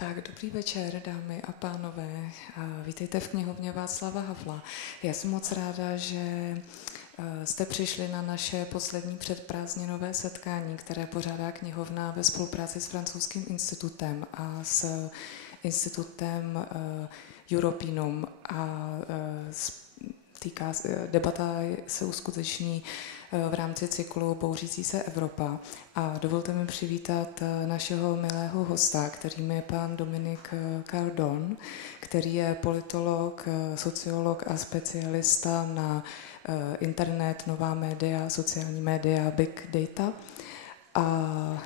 Tak, dobrý večer, dámy a pánové. Vítejte v knihovně Václava Havla. Já jsem moc ráda, že jste přišli na naše poslední předprázdninové setkání, které pořádá knihovna ve spolupráci s Francouzským institutem a s institutem Europeanum. Debata se uskuteční v rámci cyklu Bouřící se Evropa. A dovolte mi přivítat našeho milého hosta, kterým je pan Dominik Cardon, který je politolog, sociolog a specialista na internet, nová média, sociální média, big data. A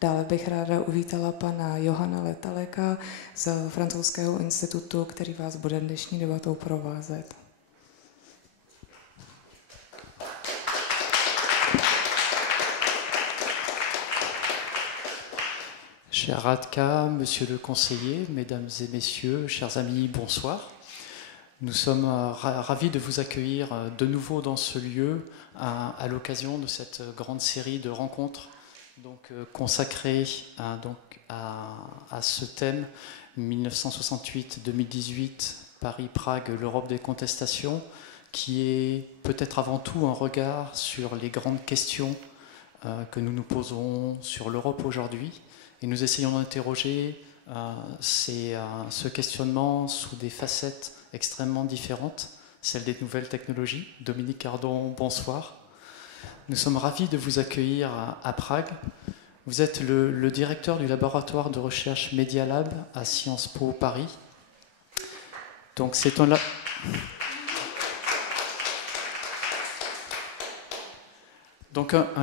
dále bych ráda uvítala pana Johana Letaleka z Francouzského institutu, který vás bude dnešní debatou provázet. Cher Radka, monsieur le conseiller, mesdames et messieurs, chers amis, bonsoir. Nous sommes ravis de vous accueillir de nouveau dans ce lieu à l'occasion de cette grande série de rencontres consacrées à ce thème 1968-2018, Paris-Prague, l'Europe des contestations, qui est peut-être avant tout un regard sur les grandes questions que nous nous posons sur l'Europe aujourd'hui. Et nous essayons d'interroger ce questionnement sous des facettes extrêmement différentes, celle des nouvelles technologies. Dominique Cardon, bonsoir. Nous sommes ravis de vous accueillir à Prague. Vous êtes le directeur du laboratoire de recherche Media Lab à Sciences Po Paris. Donc c'est un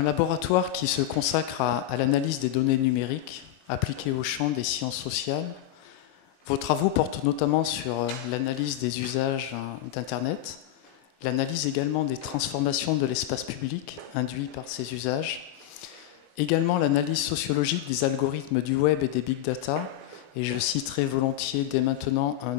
laboratoire qui se consacre à l'analyse des données numériques appliquées au champ des sciences sociales. Vos travaux portent notamment sur l'analyse des usages d'Internet, l'analyse également des transformations de l'espace public induits par ces usages, également l'analyse sociologique des algorithmes du web et des big data, et je citerai volontiers dès maintenant un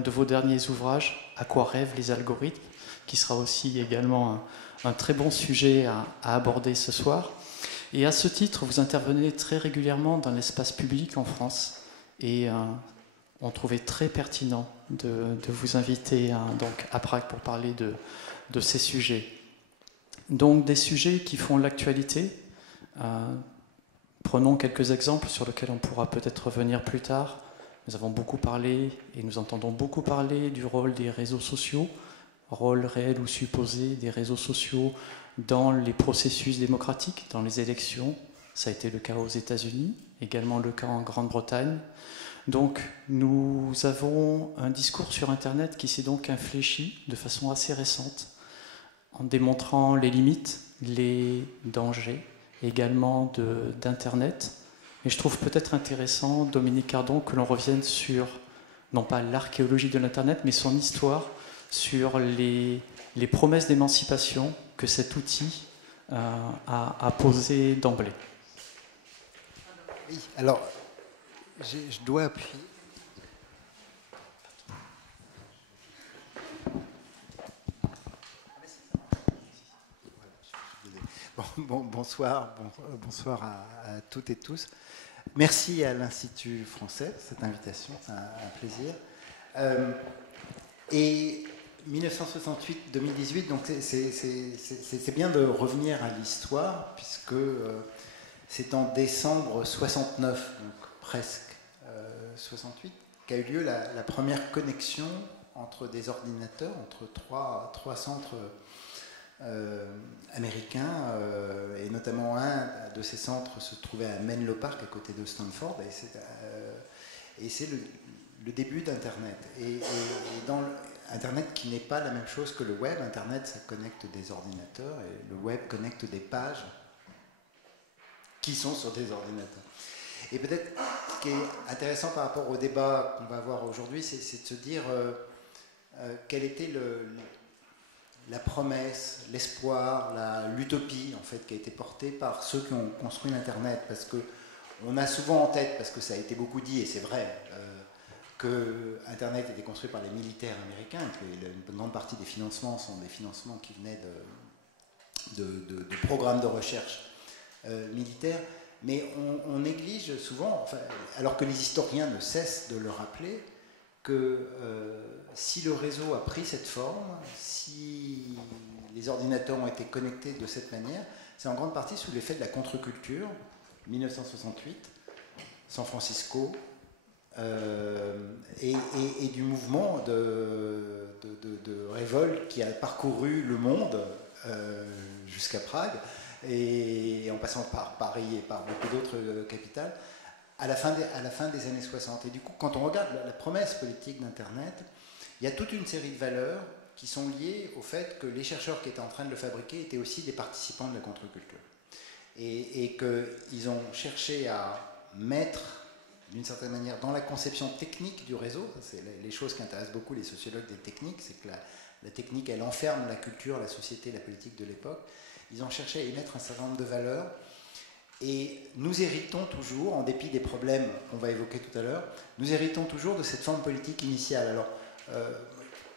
de vos derniers ouvrages, À quoi rêvent les algorithmes, qui sera aussi également un très bon sujet à aborder ce soir. Et à ce titre, vous intervenez très régulièrement dans l'espace public en France et on trouvait très pertinent de vous inviter à Prague pour parler de ces sujets. Donc des sujets qui font l'actualité. Prenons quelques exemples sur lesquels on pourra peut-être revenir plus tard. Nous avons beaucoup parlé et nous entendons beaucoup parler du rôle des réseaux sociaux, rôle réel ou supposé des réseaux sociaux dans les processus démocratiques, dans les élections. Ça a été le cas aux États-Unis, également le cas en Grande-Bretagne. Donc nous avons un discours sur Internet qui s'est donc infléchi de façon assez récente, en démontrant les limites, les dangers également d'Internet. Mais je trouve peut-être intéressant, Dominique Cardon, que l'on revienne sur, non pas l'archéologie de l'Internet, mais son histoire, sur les promesses d'émancipation que cet outil a posées d'emblée. Oui, alors, je dois appuyer. Bonsoir à toutes et tous. Merci à l'Institut français pour cette invitation, c'est un plaisir. Et 1968-2018, donc c'est bien de revenir à l'histoire, puisque c'est en décembre 69, donc presque 68, qu'a eu lieu la première connexion entre des ordinateurs, entre trois centres américains, et notamment un de ces centres se trouvait à Menlo Park, à côté de Stanford, et c'est le début d'Internet. Et dans Internet qui n'est pas la même chose que le web. Internet, ça connecte des ordinateurs, et le web connecte des pages qui sont sur des ordinateurs. Et peut-être ce qui est intéressant par rapport au débat qu'on va avoir aujourd'hui, c'est de se dire quelle était la promesse, l'espoir, l'utopie en fait, qui a été portée par ceux qui ont construit l'Internet. Parce qu'on a souvent en tête, parce que ça a été beaucoup dit, et c'est vrai, que Internet était construit par les militaires américains, que une grande partie des financements sont des financements qui venaient de programmes de recherche militaires, mais on néglige souvent, enfin, alors que les historiens ne cessent de le rappeler, que si le réseau a pris cette forme, si les ordinateurs ont été connectés de cette manière, c'est en grande partie sous l'effet de la contre-culture, 1968, San Francisco, et du mouvement de révolte qui a parcouru le monde jusqu'à Prague, et en passant par Paris et par beaucoup d'autres capitales, à la fin des années 60. Et du coup, quand on regarde la promesse politique d'Internet, il y a toute une série de valeurs qui sont liées au fait que les chercheurs qui étaient en train de le fabriquer étaient aussi des participants de la contre-culture. Et qu'ils ont cherché à mettre, d'une certaine manière, dans la conception technique du réseau, c'est les choses qui intéressent beaucoup les sociologues des techniques, c'est que la technique, elle enferme la culture, la société, la politique de l'époque. Ils ont cherché à y mettre un certain nombre de valeurs. Et nous héritons toujours, en dépit des problèmes qu'on va évoquer tout à l'heure, nous héritons toujours de cette forme politique initiale. Alors,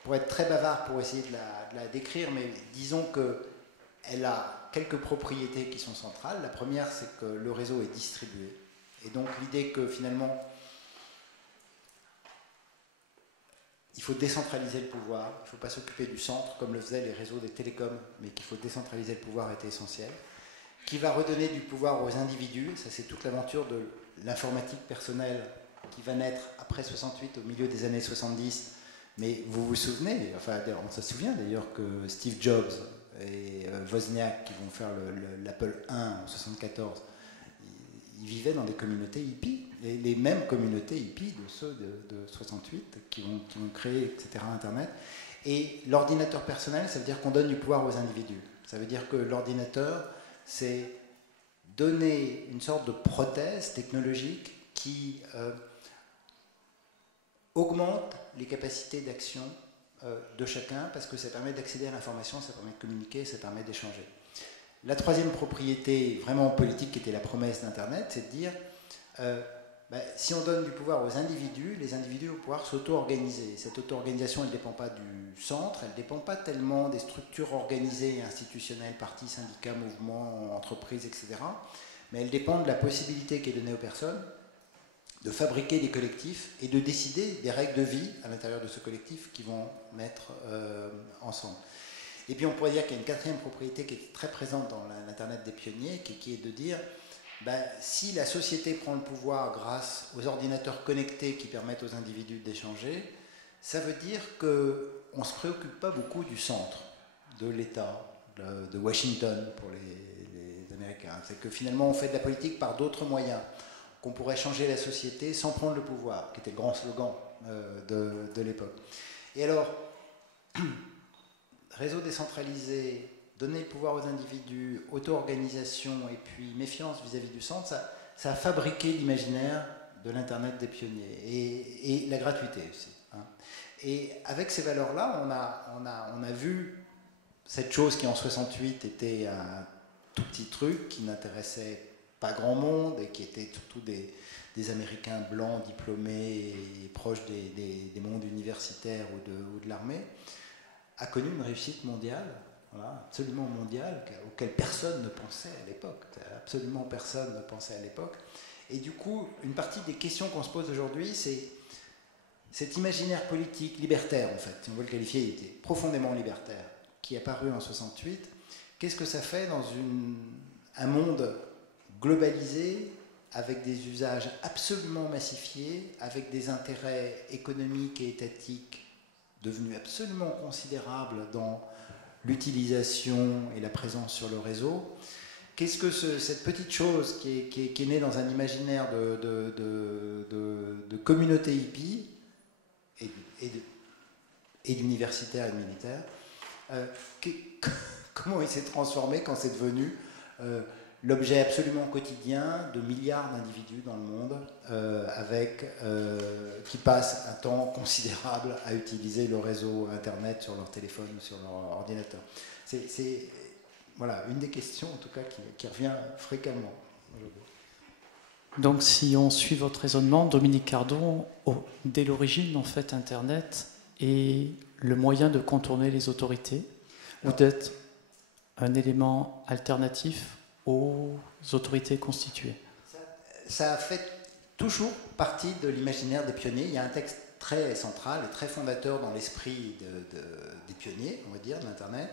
pour être très bavard, pour essayer de la décrire, mais disons qu'elle a quelques propriétés qui sont centrales. La première, c'est que le réseau est distribué. Et donc l'idée que finalement, il faut décentraliser le pouvoir, il ne faut pas s'occuper du centre, comme le faisaient les réseaux des télécoms, mais qu'il faut décentraliser le pouvoir était essentiel. Qui va redonner du pouvoir aux individus, ça c'est toute l'aventure de l'informatique personnelle qui va naître après 68, au milieu des années 70. Mais vous vous souvenez, enfin on se souvient d'ailleurs que Steve Jobs et Wozniak, qui vont faire l'Apple I en 74, ils vivaient dans des communautés hippies, les mêmes communautés hippies de ceux de 68 qui vont créer, etc., Internet. Et l'ordinateur personnel, ça veut dire qu'on donne du pouvoir aux individus. Ça veut dire que l'ordinateur, c'est donner une sorte de prothèse technologique qui augmente les capacités d'action de chacun, parce que ça permet d'accéder à l'information, ça permet de communiquer, ça permet d'échanger. La troisième propriété vraiment politique qui était la promesse d'Internet, c'est de dire si on donne du pouvoir aux individus, les individus vont pouvoir s'auto-organiser. Cette auto-organisation, elle ne dépend pas du centre, elle ne dépend pas tellement des structures organisées, institutionnelles, partis, syndicats, mouvements, entreprises, etc. Mais elle dépend de la possibilité qui est donnée aux personnes de fabriquer des collectifs et de décider des règles de vie à l'intérieur de ce collectif qu'ils vont mettre ensemble. Et puis on pourrait dire qu'il y a une quatrième propriété qui est très présente dans l'Internet des pionniers, qui est de dire si la société prend le pouvoir grâce aux ordinateurs connectés qui permettent aux individus d'échanger, ça veut dire qu'on ne se préoccupe pas beaucoup du centre, de l'État, de Washington pour les Américains. C'est que finalement on fait de la politique par d'autres moyens, qu'on pourrait changer la société sans prendre le pouvoir, qui était le grand slogan de l'époque. Et alors, réseau décentralisé, donner le pouvoir aux individus, auto-organisation et puis méfiance vis-à-vis du centre, ça a fabriqué l'imaginaire de l'Internet des pionniers et la gratuité aussi. Hein. Et avec ces valeurs-là, on a vu cette chose qui en 68 était un tout petit truc qui n'intéressait pas grand monde et qui était surtout des Américains blancs, diplômés et proches des mondes universitaires ou de l'armée, a connu une réussite mondiale. Voilà, absolument mondial, auquel personne ne pensait à l'époque. Absolument personne ne pensait à l'époque. Et du coup, une partie des questions qu'on se pose aujourd'hui, c'est cet imaginaire politique libertaire, en fait, si on veut le qualifier, il était profondément libertaire, qui est apparu en 68. Qu'est-ce que ça fait dans un monde globalisé, avec des usages absolument massifiés, avec des intérêts économiques et étatiques devenus absolument considérables dans l'utilisation et la présence sur le réseau. Qu'est-ce que cette petite chose qui est née dans un imaginaire de communauté hippie et d'universitaires et de militaires, comment il s'est transformé quand c'est devenu l'objet absolument quotidien de milliards d'individus dans le monde, qui passent un temps considérable à utiliser le réseau Internet sur leur téléphone ou sur leur ordinateur. C'est voilà, une des questions, en tout cas, qui revient fréquemment. Donc, si on suit votre raisonnement, Dominique Cardon, dès l'origine, en fait, Internet est le moyen de contourner les autorités ou d'être un élément alternatif aux autorités constituées. ça a fait toujours partie de l'imaginaire des pionniers. Il y a un texte très central et très fondateur dans l'esprit des pionniers, on va dire, de l'Internet,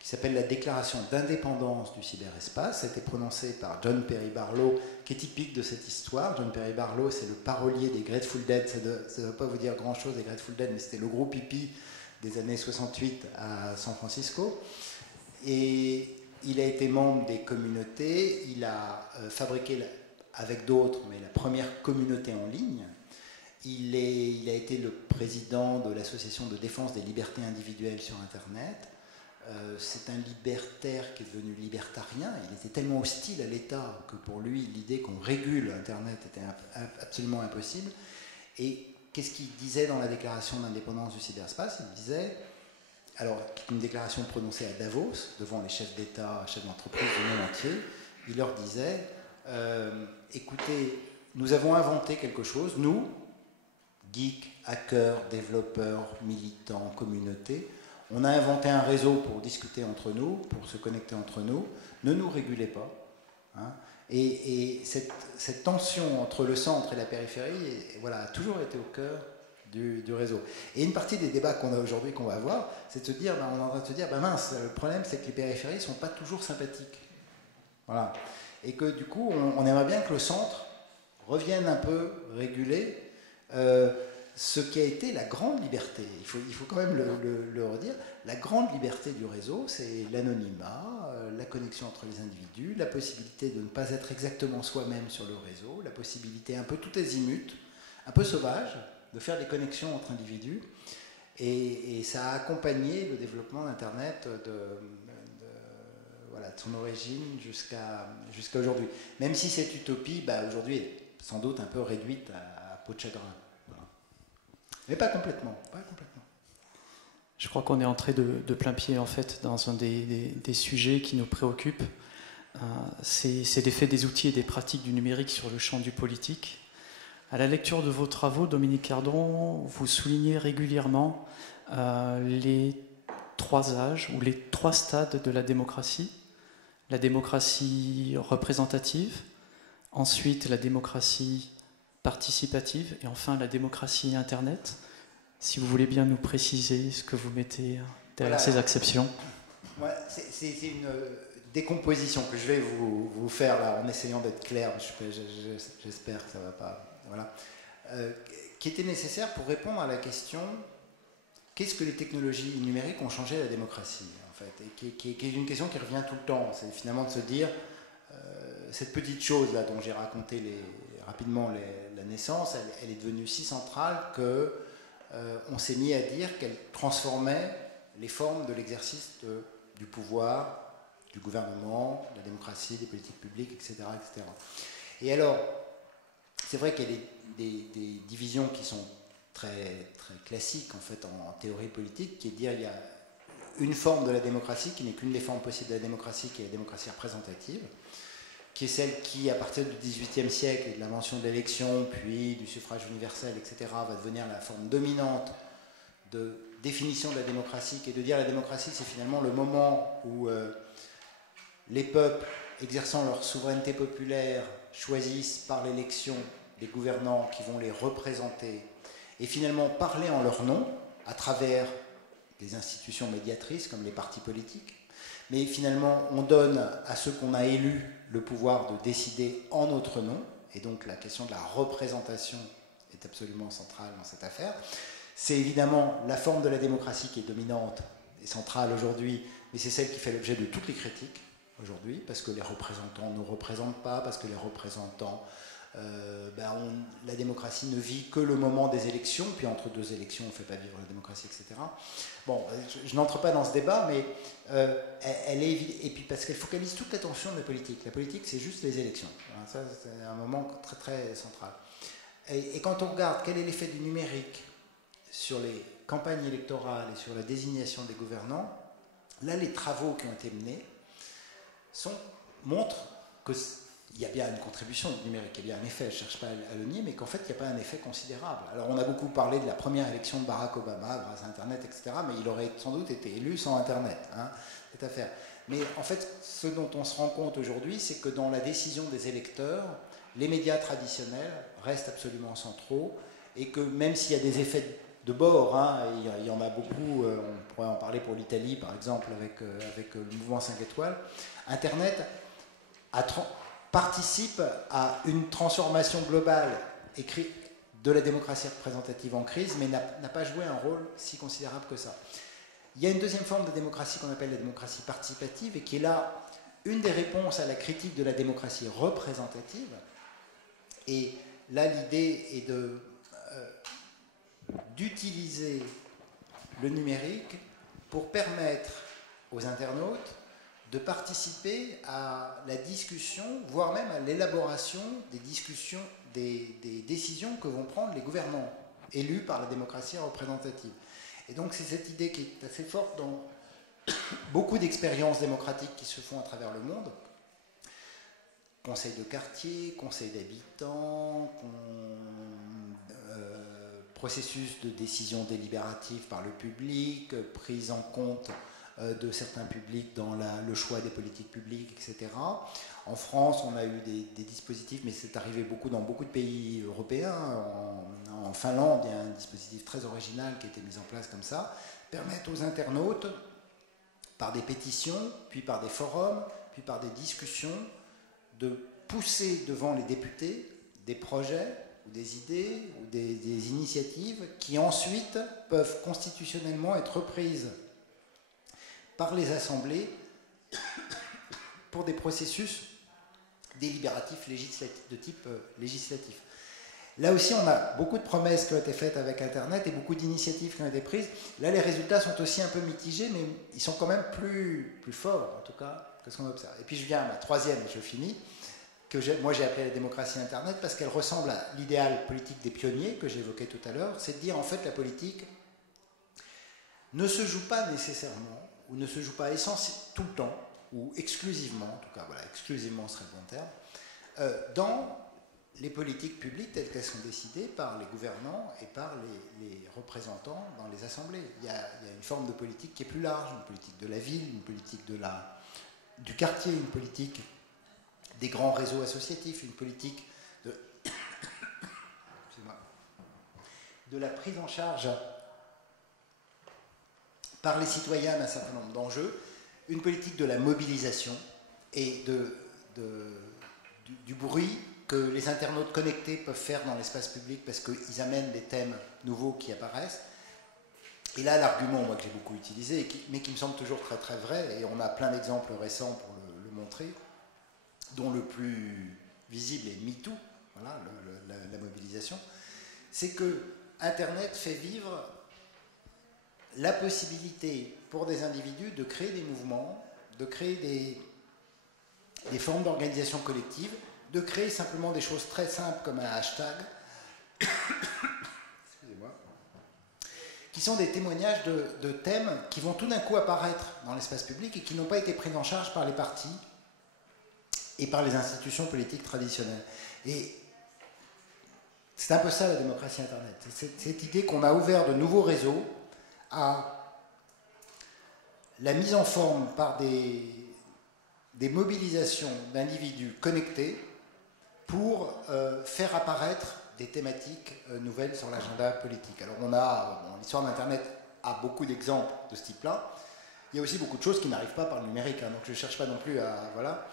qui s'appelle la Déclaration d'indépendance du cyberespace. Ça a été prononcé par John Perry Barlow, qui est typique de cette histoire. John Perry Barlow, c'est le parolier des Grateful Dead. Ça ne doit pas vous dire grand-chose, les Grateful Dead, mais c'était le groupe hippie des années 68 à San Francisco. Et il a été membre des communautés. Il a fabriqué, avec d'autres, mais la première communauté en ligne. Il a été le président de l'association de défense des libertés individuelles sur Internet. C'est un libertaire qui est devenu libertarien. Il était tellement hostile à l'État que pour lui, l'idée qu'on régule Internet était absolument impossible. Et qu'est-ce qu'il disait dans la déclaration d'indépendance du cyberespace? Il disait, alors une déclaration prononcée à Davos, devant les chefs d'État, chefs d'entreprise du monde entier, il leur disait, écoutez, nous avons inventé quelque chose, nous, geeks, hackers, développeurs, militants, communautés, on a inventé un réseau pour discuter entre nous, pour se connecter entre nous. Ne nous régulez pas. Hein. Et cette tension entre le centre et la périphérie voilà, a toujours été au cœur du réseau. Et une partie des débats qu'on a aujourd'hui, qu'on va avoir, c'est de se dire, on est en train de se dire, mince, le problème c'est que les périphéries ne sont pas toujours sympathiques. Voilà. Et que du coup, on aimerait bien que le centre revienne un peu régulé. Ce qui a été la grande liberté, il faut quand même le redire, la grande liberté du réseau, c'est l'anonymat, la connexion entre les individus, la possibilité de ne pas être exactement soi-même sur le réseau, la possibilité un peu tout azimut, un peu sauvage, de faire des connexions entre individus. Et ça a accompagné le développement d'Internet voilà, de son origine jusqu'à aujourd'hui. Même si cette utopie, aujourd'hui, est sans doute un peu réduite à peau de chagrin. Mais pas complètement, pas complètement. Je crois qu'on est entré de plein pied en fait dans un des sujets qui nous préoccupent. C'est l'effet des outils et des pratiques du numérique sur le champ du politique. À la lecture de vos travaux, Dominique Cardon, vous soulignez régulièrement les 3 âges ou les 3 stades de la démocratie. La démocratie représentative, ensuite la démocratie participative et enfin la démocratie Internet. Si vous voulez bien nous préciser ce que vous mettez derrière ces acceptions. Ouais, c'est une décomposition que je vais vous faire là, en essayant d'être clair, j'espère que ça ne va pas. Voilà. Qui était nécessaire pour répondre à la question qu'est-ce que les technologies numériques ont changé la démocratie en fait, et qui est une question qui revient tout le temps. C'est finalement de se dire cette petite chose là dont j'ai raconté rapidement la naissance, elle est devenue si centrale que on s'est mis à dire qu'elle transformait les formes de l'exercice du pouvoir, du gouvernement, de la démocratie, des politiques publiques, etc. etc. Et alors, c'est vrai qu'il y a des divisions qui sont très, très classiques en fait en théorie politique, qui est de dire qu'il y a une forme de la démocratie qui n'est qu'une des formes possibles de la démocratie, qui est la démocratie représentative, qui est celle qui, à partir du XVIIIe siècle et de l'invention de l'élection, puis du suffrage universel, etc., va devenir la forme dominante de définition de la démocratie, qui est de dire la démocratie, c'est finalement le moment où les peuples, exerçant leur souveraineté populaire, choisissent par l'élection des gouvernants qui vont les représenter, et finalement parler en leur nom, à travers des institutions médiatrices comme les partis politiques, mais finalement on donne à ceux qu'on a élus le pouvoir de décider en notre nom, et donc la question de la représentation est absolument centrale dans cette affaire. C'est évidemment la forme de la démocratie qui est dominante et centrale aujourd'hui, mais c'est celle qui fait l'objet de toutes les critiques aujourd'hui, parce que les représentants ne représentent pas, parce que les représentants, la démocratie ne vit que le moment des élections, puis entre 2 élections on ne fait pas vivre la démocratie, etc. Bon, je n'entre pas dans ce débat, mais elle est et puis parce qu'elle focalise toute l'attention de la politique. La politique, c'est juste les élections. Ça, c'est un moment très très central. Et quand on regarde quel est l'effet du numérique sur les campagnes électorales et sur la désignation des gouvernants, là, les travaux qui ont été menés montrent qu'il y a bien une contribution du numérique, il y a bien un effet, je ne cherche pas à le nier, mais qu'en fait, il n'y a pas un effet considérable. Alors, on a beaucoup parlé de la première élection de Barack Obama grâce à Internet, etc., mais il aurait sans doute été élu sans Internet, cette affaire. Mais en fait, ce dont on se rend compte aujourd'hui, c'est que dans la décision des électeurs, les médias traditionnels restent absolument centraux et que même s'il y a des effets de bord, hein, il y en a beaucoup, on pourrait en parler pour l'Italie par exemple avec le mouvement 5 étoiles, Internet participe à une transformation globale de la démocratie représentative en crise, mais n'a pas joué un rôle si considérable que ça. Il y a une deuxième forme de démocratie qu'on appelle la démocratie participative et qui est là une des réponses à la critique de la démocratie représentative. Et là, l'idée est d'utiliser le numérique pour permettre aux internautes de participer à la discussion, voire même à l'élaboration des discussions, des décisions que vont prendre les gouvernants élus par la démocratie représentative. Et donc c'est cette idée qui est assez forte dans beaucoup d'expériences démocratiques qui se font à travers le monde. Conseil de quartier, conseil d'habitants, processus de décision délibérative par le public, prise en compte de certains publics dans le choix des politiques publiques, etc. En France, on a eu des dispositifs, mais c'est arrivé dans beaucoup de pays européens. En Finlande, il y a un dispositif très original qui a été mis en place comme ça, permettre aux internautes, par des pétitions, puis par des forums, puis par des discussions, de pousser devant les députés des projets ou des idées ou des initiatives qui ensuite peuvent constitutionnellement être reprises par les assemblées pour des processus délibératifs de type législatif. Là aussi, on a beaucoup de promesses qui ont été faites avec Internet et beaucoup d'initiatives qui ont été prises. Là, les résultats sont aussi un peu mitigés, mais ils sont quand même plus forts, en tout cas, que ce qu'on observe. Et puis je viens à ma troisième, et je finis, que moi j'ai appelé la démocratie Internet, parce qu'elle ressemble à l'idéal politique des pionniers que j'évoquais tout à l'heure, c'est de dire en fait la politique ne se joue pas nécessairement, ou ne se joue pas tout le temps, ou exclusivement, en tout cas, voilà, exclusivement serait le bon terme, dans les politiques publiques telles qu'elles sont décidées par les gouvernants et par les représentants dans les assemblées. Il y a une forme de politique qui est plus large, une politique de la ville, une politique du quartier, une politique des grands réseaux associatifs, une politique de la prise en charge par les citoyens d'un certain nombre d'enjeux, une politique de la mobilisation et du bruit que les internautes connectés peuvent faire dans l'espace public parce qu'ils amènent des thèmes nouveaux qui apparaissent. Et là, l'argument, moi, que j'ai beaucoup utilisé, mais qui me semble toujours très très vrai, et on a plein d'exemples récents pour le montrer, dont le plus visible est MeToo, voilà, la mobilisation, c'est que Internet fait vivre la possibilité pour des individus de créer des mouvements, de créer des formes d'organisation collective, de créer simplement des choses très simples comme un hashtag, excusez-moi, qui sont des témoignages de thèmes qui vont tout d'un coup apparaître dans l'espace public et qui n'ont pas été pris en charge par les partis et par les institutions politiques traditionnelles. Et c'est un peu ça la démocratie Internet. C'est cette idée qu'on a ouvert de nouveaux réseaux à la mise en forme par des mobilisations d'individus connectés pour faire apparaître des thématiques nouvelles sur l'agenda politique. Alors l'histoire d'Internet a beaucoup d'exemples de ce type-là. Il y a aussi beaucoup de choses qui n'arrivent pas par le numérique, hein, donc je ne cherche pas non plus à... Voilà.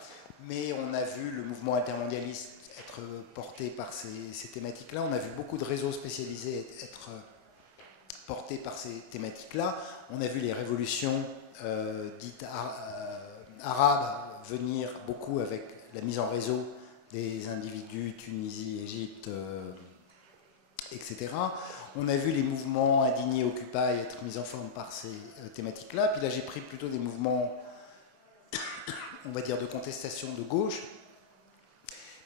Mais on a vu le mouvement altermondialiste être porté par ces thématiques-là. On a vu beaucoup de réseaux spécialisés être portés par ces thématiques-là. On a vu les révolutions dites arabes venir beaucoup avec la mise en réseau des individus, Tunisie, Égypte, etc. On a vu les mouvements indignés Occupy être mis en forme par ces thématiques-là. Puis là, j'ai pris plutôt des mouvements, on va dire, de contestation de gauche.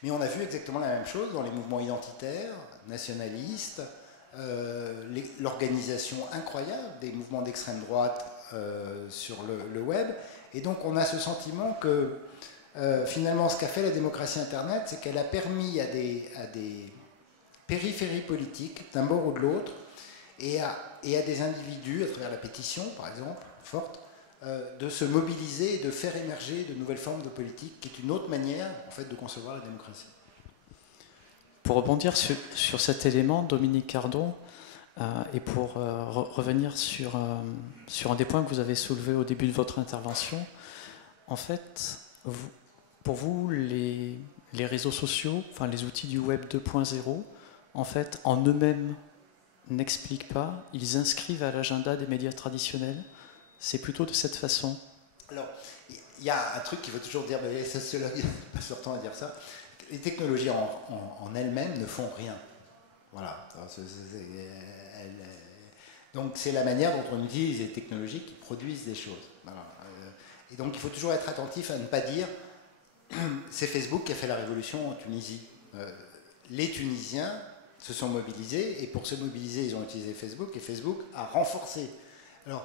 Mais on a vu exactement la même chose dans les mouvements identitaires, nationalistes, l'organisation incroyable des mouvements d'extrême droite sur le web. Et donc on a ce sentiment que finalement ce qu'a fait la démocratie Internet, c'est qu'elle a permis à des périphéries politiques d'un bord ou de l'autre et à des individus, à travers la pétition par exemple, forte, de se mobiliser et de faire émerger de nouvelles formes de politique, qui est une autre manière en fait de concevoir la démocratie. pour rebondir sur cet élément, Dominique Cardon, et pour revenir sur un des points que vous avez soulevé au début de votre intervention, en fait, pour vous, les réseaux sociaux, enfin les outils du Web 2.0, en fait, en eux-mêmes n'expliquent pas, ils inscrivent à l'agenda des médias traditionnels. C'est plutôt de cette façon. Alors, il y a un truc qu'il faut toujours dire, mais les sociologues passent leur temps à dire ça. Les technologies en elles-mêmes ne font rien. Voilà. Donc c'est la manière dont on utilise les technologies qui produisent des choses. Voilà. Et donc il faut toujours être attentif à ne pas dire c'est Facebook qui a fait la révolution en Tunisie. Les Tunisiens se sont mobilisés et pour se mobiliser ils ont utilisé Facebook et Facebook a renforcé. Alors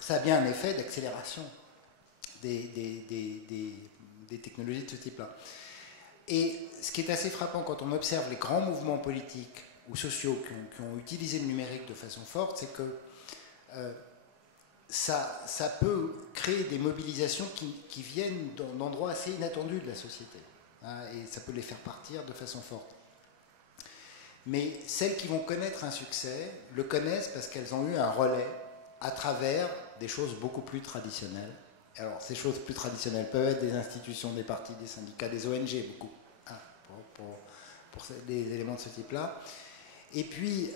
ça a bien un effet d'accélération des technologies de ce type-là. Et ce qui est assez frappant quand on observe les grands mouvements politiques ou sociaux qui ont utilisé le numérique de façon forte, c'est que ça peut créer des mobilisations qui viennent d'endroits assez inattendus de la société. Hein, et ça peut les faire partir de façon forte. Mais celles qui vont connaître un succès le connaissent parce qu'elles ont eu un relais à travers des choses beaucoup plus traditionnelles. Alors, ces choses plus traditionnelles peuvent être des institutions, des partis, des syndicats, des ONG, beaucoup, hein, pour des éléments de ce type-là. Et puis,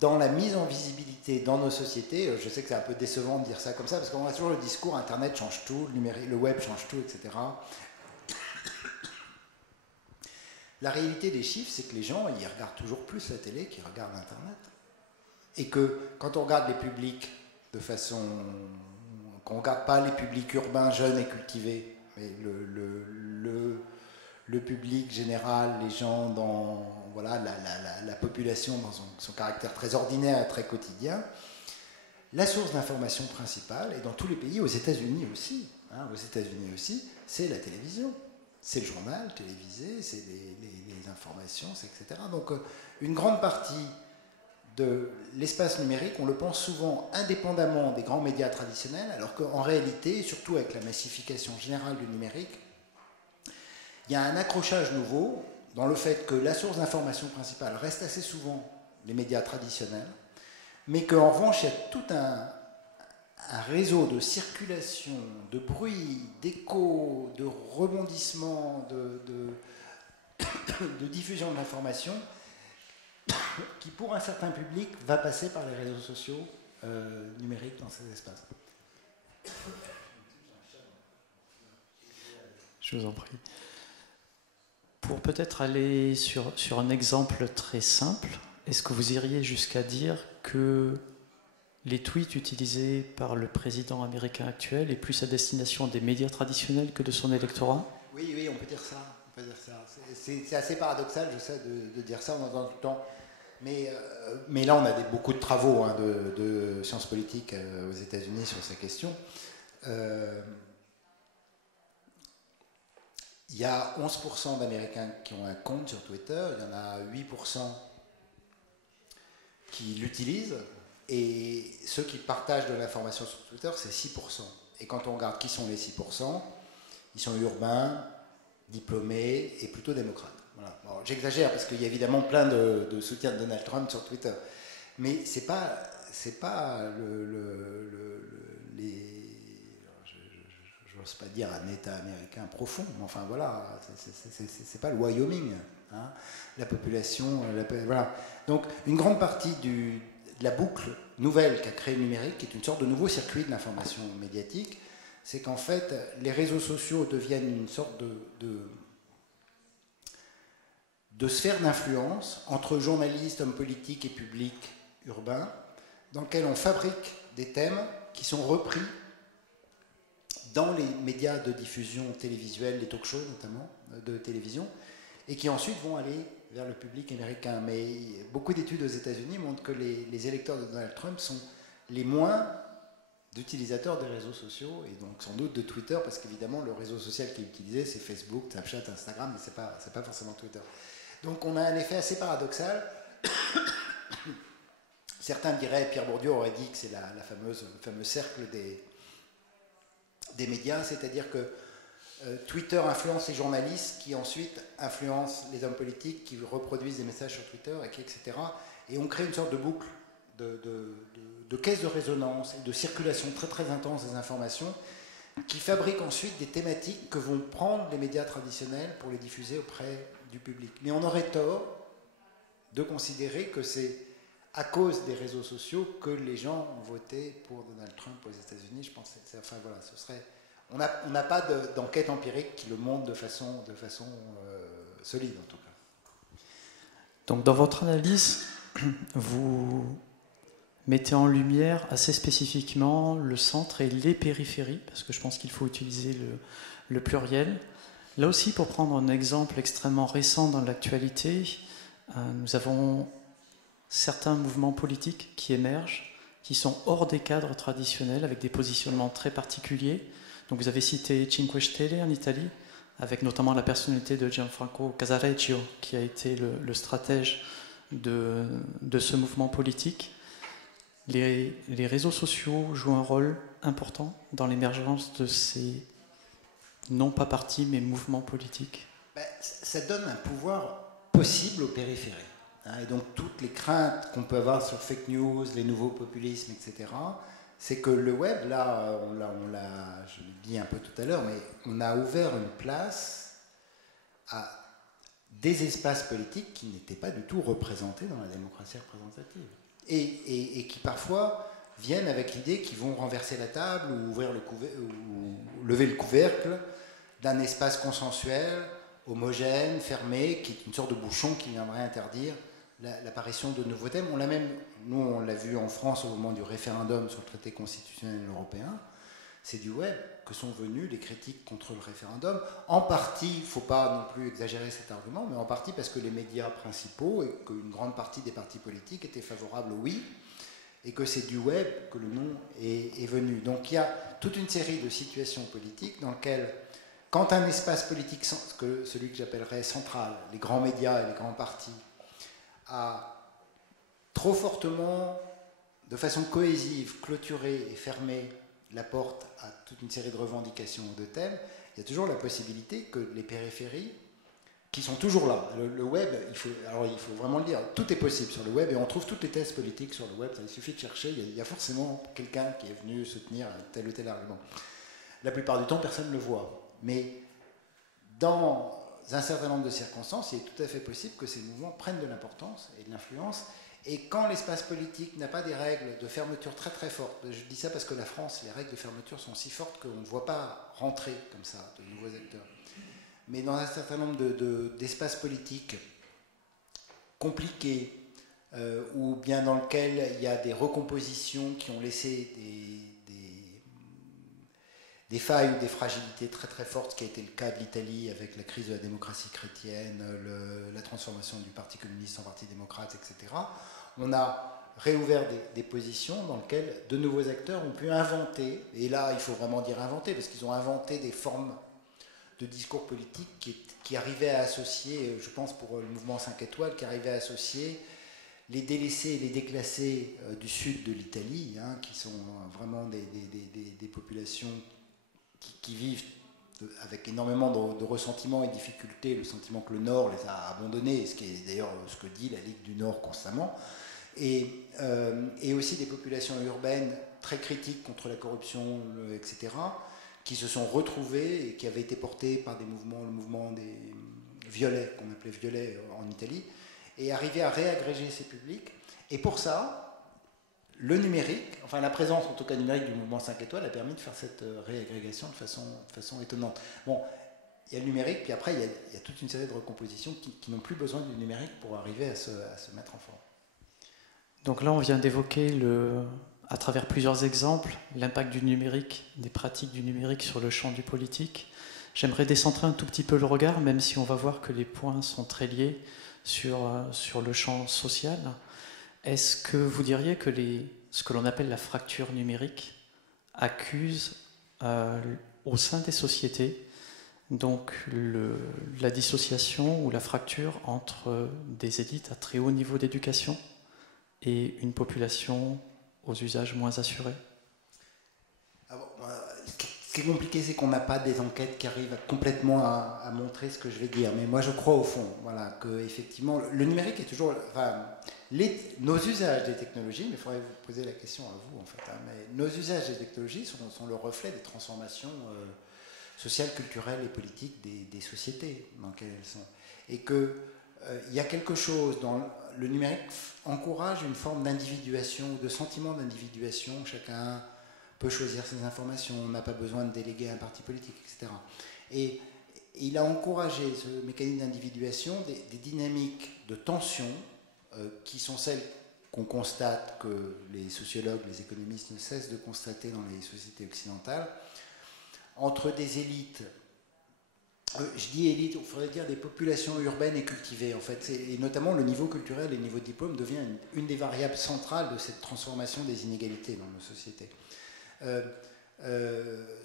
dans la mise en visibilité dans nos sociétés, je sais que c'est un peu décevant de dire ça comme ça, parce qu'on a toujours le discours, Internet change tout, le web change tout, etc. La réalité des chiffres, c'est que les gens, ils regardent toujours plus la télé qu'ils regardent Internet. Et que quand on regarde les publics de façon... qu'on ne regarde pas les publics urbains, jeunes et cultivés, mais le public général, les gens dans... Voilà, la population dans son caractère très ordinaire et très quotidien, la source d'information principale, et dans tous les pays, aux États-Unis aussi, c'est la télévision. C'est le journal télévisé, c'est les informations, etc. Donc une grande partie de l'espace numérique, on le pense souvent indépendamment des grands médias traditionnels, alors qu'en réalité, surtout avec la massification générale du numérique, il y a un accrochage nouveau dans le fait que la source d'information principale reste assez souvent les médias traditionnels, mais qu'en revanche, il y a tout un réseau de circulation, de bruit, d'écho, de rebondissement, de diffusion de l'information qui, pour un certain public, va passer par les réseaux sociaux numériques dans ces espaces. Je vous en prie. Pour peut-être aller sur un exemple très simple, est-ce que vous iriez jusqu'à dire que les tweets utilisés par le président américain actuel est plus à destination des médias traditionnels que de son électorat? Oui, on peut dire ça. C'est assez paradoxal, je sais, de dire ça, on entend tout le temps. Mais là, on a beaucoup de travaux de sciences politiques aux États-Unis sur ces questions. Il y a 11% d'Américains qui ont un compte sur Twitter, il y en a 8% qui l'utilisent, et ceux qui partagent de l'information sur Twitter, c'est 6%. Et quand on regarde qui sont les 6%, ils sont urbains, diplômés et plutôt démocrates. Voilà. Bon, j'exagère parce qu'il y a évidemment plein de soutiens de Donald Trump sur Twitter. Mais c'est pas je n'ose pas dire un État américain profond, mais enfin voilà, c'est pas le Wyoming, hein, la population, voilà. Donc une grande partie de la boucle nouvelle qu'a créé le numérique, qui est une sorte de nouveau circuit de l'information médiatique, c'est qu'en fait les réseaux sociaux deviennent une sorte de sphère d'influence entre journalistes, hommes politiques et publics urbains, dans lequel on fabrique des thèmes qui sont repris dans les médias de diffusion télévisuelle, les talk-shows notamment, de télévision, et qui ensuite vont aller vers le public américain. Mais beaucoup d'études aux États-Unis montrent que les électeurs de Donald Trump sont les moins d'utilisateurs des réseaux sociaux, et donc sans doute de Twitter, parce qu'évidemment le réseau social qui est utilisé, c'est Facebook, Snapchat, Instagram, mais c'est pas forcément Twitter. Donc on a un effet assez paradoxal. Certains diraient, Pierre Bourdieu aurait dit que c'est le fameux cercle des médias, c'est-à-dire que Twitter influence les journalistes qui ensuite influencent les hommes politiques, qui reproduisent des messages sur Twitter, etc. Et on crée une sorte de boucle, de caisse de résonance et de circulation très très intense des informations qui fabrique ensuite des thématiques que vont prendre les médias traditionnels pour les diffuser auprès du public. Mais on aurait tort de considérer que c'est à cause des réseaux sociaux que les gens ont voté pour Donald Trump aux États-Unis. Je pense que enfin, voilà, ce serait... On n'a pas d'enquête empirique qui le montre de façon solide, en tout cas. Donc, dans votre analyse, vous mettez en lumière assez spécifiquement le centre et les périphéries, parce que je pense qu'il faut utiliser le pluriel. Là aussi, pour prendre un exemple extrêmement récent dans l'actualité, nous avons certains mouvements politiques qui émergent, qui sont hors des cadres traditionnels, avec des positionnements très particuliers. Donc vous avez cité Cinque Stelle en Italie, avec notamment la personnalité de Gianfranco Casaleggio, qui a été le stratège de ce mouvement politique. Les réseaux sociaux jouent un rôle important dans l'émergence de ces, non pas partis, mais mouvements politiques. Ça donne un pouvoir possible aux périphéries. Et donc toutes les craintes qu'on peut avoir sur fake news, les nouveaux populismes, etc., c'est que le web, là, je l'ai dit un peu tout à l'heure, mais on a ouvert une place à des espaces politiques qui n'étaient pas du tout représentés dans la démocratie représentative. Et qui parfois viennent avec l'idée qu'ils vont renverser la table ou lever le couvercle d'un espace consensuel, homogène, fermé, qui est une sorte de bouchon qui viendrait interdire l'apparition de nouveaux thèmes. Nous, on l'a vu en France au moment du référendum sur le traité constitutionnel européen. C'est du web que sont venues les critiques contre le référendum. En partie, il ne faut pas non plus exagérer cet argument, mais en partie parce que les médias principaux et qu'une grande partie des partis politiques étaient favorables au oui, et que c'est du web que le non est venu. Donc il y a toute une série de situations politiques dans lesquelles, quand un espace politique, celui que j'appellerais central, les grands médias et les grands partis, a trop fortement, de façon cohésive, clôturé et fermé la porte à toute une série de revendications ou de thèmes, il y a toujours la possibilité que les périphéries, qui sont toujours là, le web, il faut vraiment le dire, tout est possible sur le web et on trouve toutes les thèses politiques sur le web, il suffit de chercher, il y a forcément quelqu'un qui est venu soutenir tel ou tel argument. La plupart du temps, personne ne le voit, mais dans un certain nombre de circonstances, il est tout à fait possible que ces mouvements prennent de l'importance et de l'influence. Et quand l'espace politique n'a pas des règles de fermeture très très fortes, je dis ça parce que la France, les règles de fermeture sont si fortes qu'on ne voit pas rentrer comme ça de nouveaux acteurs. Mais dans un certain nombre d'espaces politiques compliqués, ou bien dans lesquels il y a des recompositions qui ont laissé des failles ou des fragilités très très fortes, ce qui a été le cas de l'Italie avec la crise de la démocratie chrétienne, la transformation du Parti communiste en Parti démocrate, etc. On a réouvert des positions dans lesquelles de nouveaux acteurs ont pu inventer, et là il faut vraiment dire inventer, parce qu'ils ont inventé des formes de discours politiques qui arrivaient à associer, je pense pour le mouvement 5 étoiles, qui arrivaient à associer les délaissés et les déclassés du sud de l'Italie, qui sont vraiment des populations qui vivent avec énormément de ressentiment et de difficultés, le sentiment que le Nord les a abandonnés, ce qui est d'ailleurs ce que dit la Ligue du Nord constamment, et aussi des populations urbaines très critiques contre la corruption, etc., qui se sont retrouvées et qui avaient été portées par le mouvement des violets, qu'on appelait violets en Italie, et arriver à réagréger ces publics. Et pour ça, le numérique, enfin la présence en tout cas numérique du mouvement 5 étoiles a permis de faire cette réagrégation de façon étonnante. Bon, il y a le numérique, puis après il y a toute une série de recompositions qui n'ont plus besoin du numérique pour arriver à se mettre en forme. Donc là on vient d'évoquer, à travers plusieurs exemples, l'impact du numérique, des pratiques du numérique sur le champ du politique. J'aimerais décentrer un tout petit peu le regard, même si on va voir que les points sont très liés sur le champ social. Est-ce que vous diriez que ce que l'on appelle la fracture numérique accuse au sein des sociétés donc la dissociation ou la fracture entre des élites à très haut niveau d'éducation et une population aux usages moins assurés? Ce qui est compliqué, c'est qu'on n'a pas des enquêtes qui arrivent complètement à montrer ce que je vais dire. Mais moi, je crois au fond, voilà, que effectivement, le numérique est toujours, enfin, nos usages des technologies, mais il faudrait vous poser la question à vous, en fait. Hein, mais nos usages des technologies sont le reflet des transformations sociales, culturelles et politiques des sociétés dans lesquelles elles sont. Et que il y a quelque chose dans le numérique encourage une forme d'individuation, de sentiment d'individuation. Chacun peut choisir ses informations, on n'a pas besoin de déléguer un parti politique, etc. Et il a encouragé ce mécanisme d'individuation des dynamiques de tension qui sont celles qu'on constate, que les sociologues, les économistes ne cessent de constater dans les sociétés occidentales, entre des élites. Je dis élite, il faudrait dire des populations urbaines et cultivées, en fait. Et notamment le niveau culturel et le niveau de diplôme devient une des variables centrales de cette transformation des inégalités dans nos sociétés.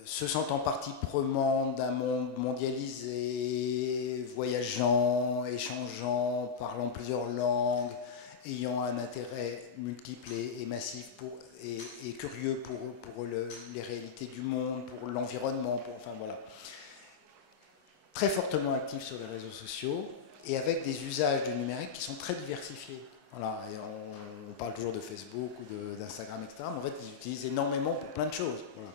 Se sentant partie prenante d'un monde mondialisé, voyageant, échangeant, parlant plusieurs langues, ayant un intérêt multiple et massif et curieux pour les réalités du monde, pour l'environnement, enfin voilà. Très fortement actifs sur les réseaux sociaux et avec des usages du numérique qui sont très diversifiés. Voilà, et on parle toujours de Facebook ou d'Instagram, etc. Mais en fait, ils utilisent énormément pour plein de choses. Voilà.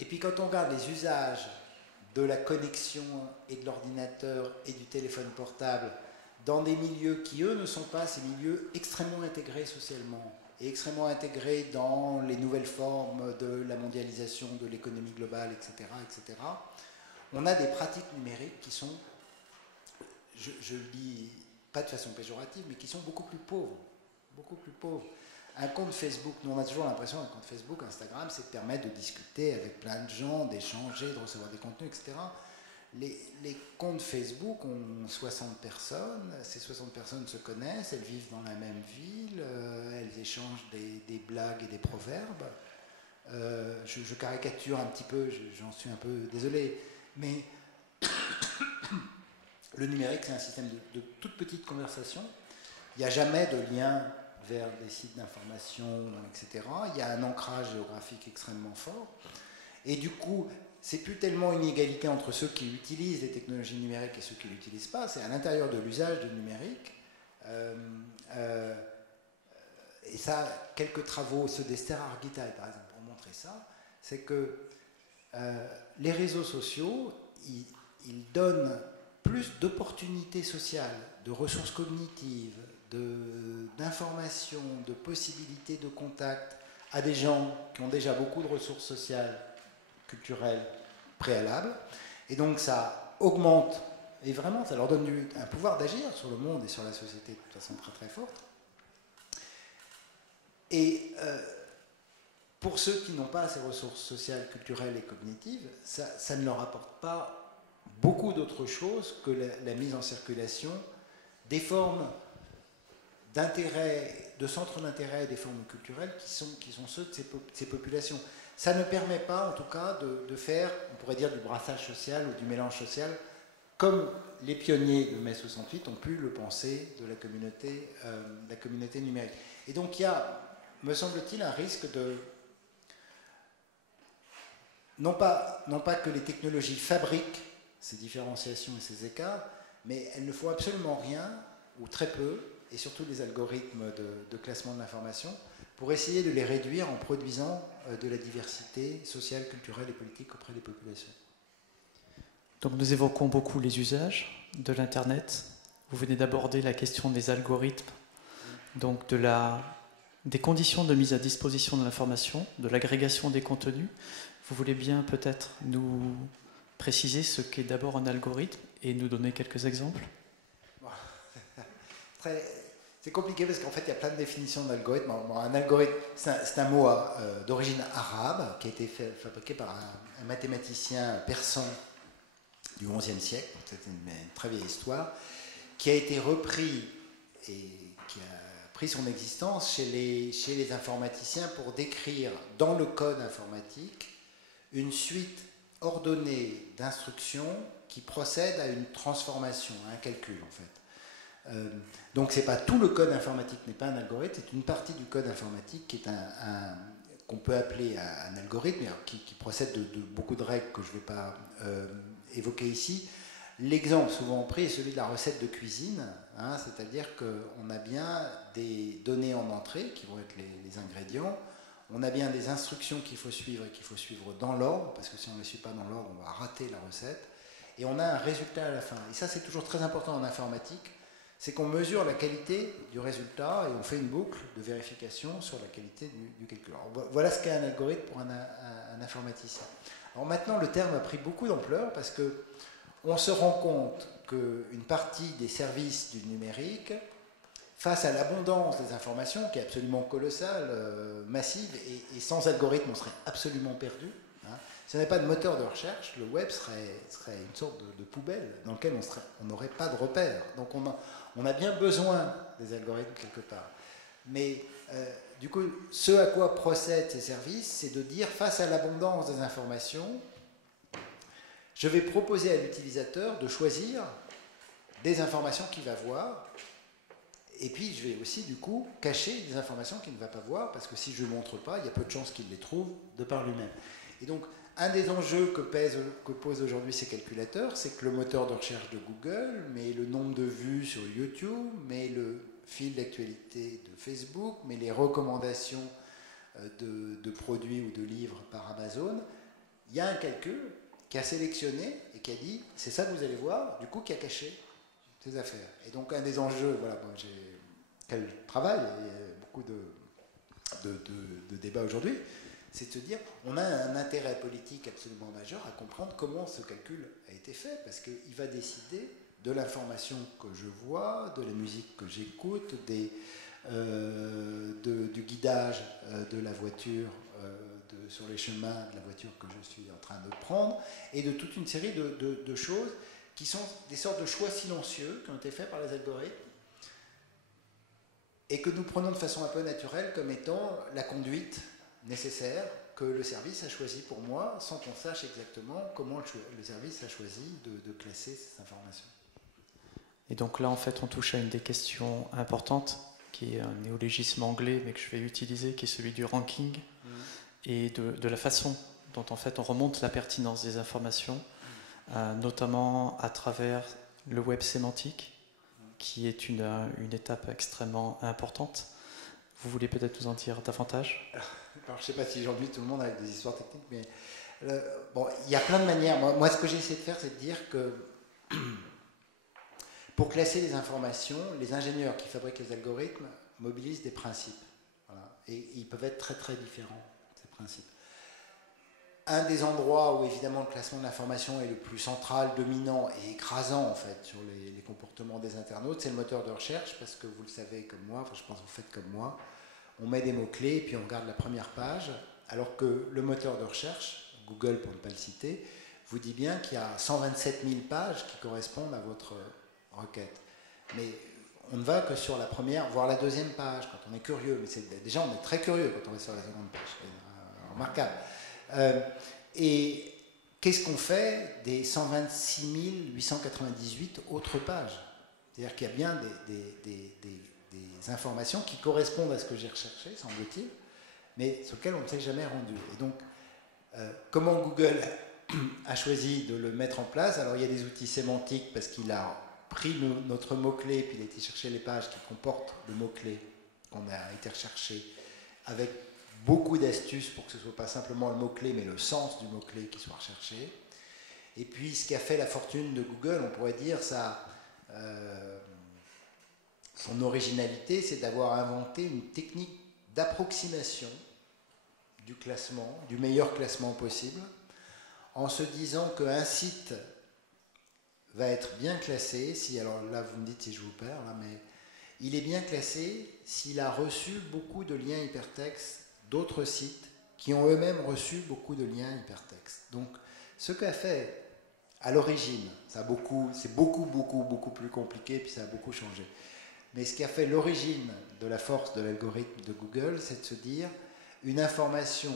Et puis quand on regarde les usages de la connexion et de l'ordinateur et du téléphone portable dans des milieux qui, eux, ne sont pas ces milieux extrêmement intégrés socialement et extrêmement intégrés dans les nouvelles formes de la mondialisation, de l'économie globale, etc., etc., on a des pratiques numériques qui sont, je le dis pas de façon péjorative, mais qui sont beaucoup plus pauvres. Beaucoup plus pauvres. Un compte Facebook, nous on a toujours l'impression qu'un compte Facebook, Instagram, c'est de permettre de discuter avec plein de gens, d'échanger, de recevoir des contenus, etc. Les comptes Facebook ont 60 personnes, ces 60 personnes se connaissent, elles vivent dans la même ville, elles échangent des blagues et des proverbes. Je caricature un petit peu, j'en suis un peu désolé, mais le numérique, c'est un système de toutes petites conversations. Il n'y a jamais de lien vers des sites d'information, etc. Il y a un ancrage géographique extrêmement fort. Et du coup, c'est plus tellement une égalité entre ceux qui utilisent les technologies numériques et ceux qui ne l'utilisent pas. C'est à l'intérieur de l'usage du numérique. Et ça, quelques travaux, ceux d'Esther Argitaï, par exemple, pour montrer ça, c'est que les réseaux sociaux, ils donnent plus d'opportunités sociales, de ressources cognitives, d'informations, de possibilités de contact à des gens qui ont déjà beaucoup de ressources sociales, culturelles, préalables. Et donc ça augmente, et vraiment ça leur donne un pouvoir d'agir sur le monde et sur la société de façon très très forte. Et pour ceux qui n'ont pas ces ressources sociales, culturelles et cognitives, ça ne leur apporte pas beaucoup d'autres choses que la mise en circulation des formes d'intérêt, de centres d'intérêt, des formes culturelles qui sont ceux de ces populations. Ça ne permet pas, en tout cas, de faire, on pourrait dire, du brassage social ou du mélange social, comme les pionniers de mai 68 ont pu le penser de la communauté numérique. Et donc il y a, me semble-t-il, un risque de... Non pas que les technologies fabriquent ces différenciations et ces écarts, mais elles ne font absolument rien, ou très peu, et surtout les algorithmes de classement de l'information, pour essayer de les réduire en produisant de la diversité sociale, culturelle et politique auprès des populations. Donc nous évoquons beaucoup les usages de l'Internet. Vous venez d'aborder la question des algorithmes, donc des conditions de mise à disposition de l'information, de l'agrégation des contenus. Vous voulez bien peut-être nous préciser ce qu'est d'abord un algorithme et nous donner quelques exemples ? C'est compliqué parce qu'en fait il y a plein de définitions d'algorithme. Un algorithme, c'est un mot d'origine arabe qui a été fabriqué par un mathématicien persan du XIe siècle, c'est une très vieille histoire, qui a été repris et qui a pris son existence chez les informaticiens pour décrire dans le code informatique une suite ordonnée d'instructions qui procède à une transformation, à un calcul en fait. Donc c'est pas tout le code informatique n'est pas un algorithme, c'est une partie du code informatique qui est qu'on peut appeler un algorithme, qui procède de beaucoup de règles que je ne vais pas évoquer ici. L'exemple souvent pris est celui de la recette de cuisine, hein, c'est-à-dire qu'on a bien des données en entrée, qui vont être les ingrédients, on a bien des instructions qu'il faut suivre et qu'il faut suivre dans l'ordre, parce que si on ne les suit pas dans l'ordre, on va rater la recette, et on a un résultat à la fin. Et ça, c'est toujours très important en informatique, c'est qu'on mesure la qualité du résultat et on fait une boucle de vérification sur la qualité du calcul. Alors, voilà ce qu'est un algorithme pour un informaticien. Alors maintenant, le terme a pris beaucoup d'ampleur parce que on se rend compte qu'une partie des services du numérique, face à l'abondance des informations, qui est absolument colossale, massive, et sans algorithme, on serait absolument perdu. Hein. Si on n'avait pas de moteur de recherche, le web serait une sorte de poubelle dans laquelle on n'aurait pas de repères. Donc on a bien besoin des algorithmes quelque part. Mais du coup, ce à quoi procèdent ces services, c'est de dire, face à l'abondance des informations, je vais proposer à l'utilisateur de choisir des informations qu'il va voir, et puis je vais aussi du coup cacher des informations qu'il ne va pas voir, parce que si je ne montre pas, il y a peu de chances qu'il les trouve de par lui-même. Et donc, un des enjeux que posent aujourd'hui ces calculateurs, c'est que le moteur de recherche de Google met le nombre de vues sur YouTube, met le fil d'actualité de Facebook, met les recommandations de produits ou de livres par Amazon. Il y a un calcul qui a sélectionné et qui a dit c'est ça que vous allez voir, du coup qui a caché ces affaires. Et donc un des enjeux, voilà, moi quel travail, il y a beaucoup de débats aujourd'hui, c'est de se dire on a un intérêt politique absolument majeur à comprendre comment ce calcul a été fait, parce qu'il va décider de l'information que je vois, de la musique que j'écoute, du guidage de la voiture, sur les chemins de la voiture que je suis en train de prendre, et de toute une série de choses qui sont des sortes de choix silencieux qui ont été faits par les algorithmes et que nous prenons de façon un peu naturelle comme étant la conduite nécessaire que le service a choisi pour moi, sans qu'on sache exactement comment le service a choisi de classer ces informations. Et donc là, en fait, on touche à une des questions importantes, qui est un néologisme anglais, mais que je vais utiliser, qui est celui du ranking, et de la façon dont, en fait, on remonte la pertinence des informations, notamment à travers le web sémantique, qui est une étape extrêmement importante. Vous voulez peut-être nous en dire davantage ? Alors, je ne sais pas si j'ennuie tout le monde avec des histoires techniques, mais bon, il y a plein de manières. Moi, ce que j'ai essayé de faire, c'est de dire que pour classer les informations, les ingénieurs qui fabriquent les algorithmes mobilisent des principes. Voilà. Et ils peuvent être très très différents, ces principes. Un des endroits où évidemment le classement de l'information est le plus central, dominant et écrasant en fait sur les comportements des internautes, c'est le moteur de recherche, parce que vous le savez comme moi, enfin je pense que vous faites comme moi, on met des mots-clés et puis on regarde la première page, alors que le moteur de recherche, Google pour ne pas le citer, vous dit bien qu'il y a 127 000 pages qui correspondent à votre requête. Mais on ne va que sur la première, voire la deuxième page, quand on est curieux. Mais déjà, on est très curieux quand on est sur la seconde page. C'est remarquable. Et qu'est-ce qu'on fait des 126 898 autres pages? C'est-à-dire qu'il y a bien des informations qui correspondent à ce que j'ai recherché, semble-t-il, mais sur lesquelles on ne s'est jamais rendu. Et donc, comment Google a choisi de le mettre en place? Alors, il y a des outils sémantiques, parce qu'il a pris notre mot-clé, puis il a été chercher les pages qui comportent le mot-clé qu'on a été recherché, avec beaucoup d'astuces pour que ce ne soit pas simplement le mot-clé, mais le sens du mot-clé qui soit recherché. Et puis, ce qui a fait la fortune de Google, on pourrait dire, son originalité, c'est d'avoir inventé une technique d'approximation du classement, du meilleur classement possible, en se disant qu'un site va être bien classé, si, alors là vous me dites si je vous perds, là, mais il est bien classé s'il a reçu beaucoup de liens hypertextes d'autres sites qui ont eux-mêmes reçu beaucoup de liens hypertextes. Donc ce qu'a fait à l'origine, c'est beaucoup plus compliqué, puis ça a beaucoup changé. Mais ce qui a fait l'origine de la force de l'algorithme de Google, c'est de se dire une information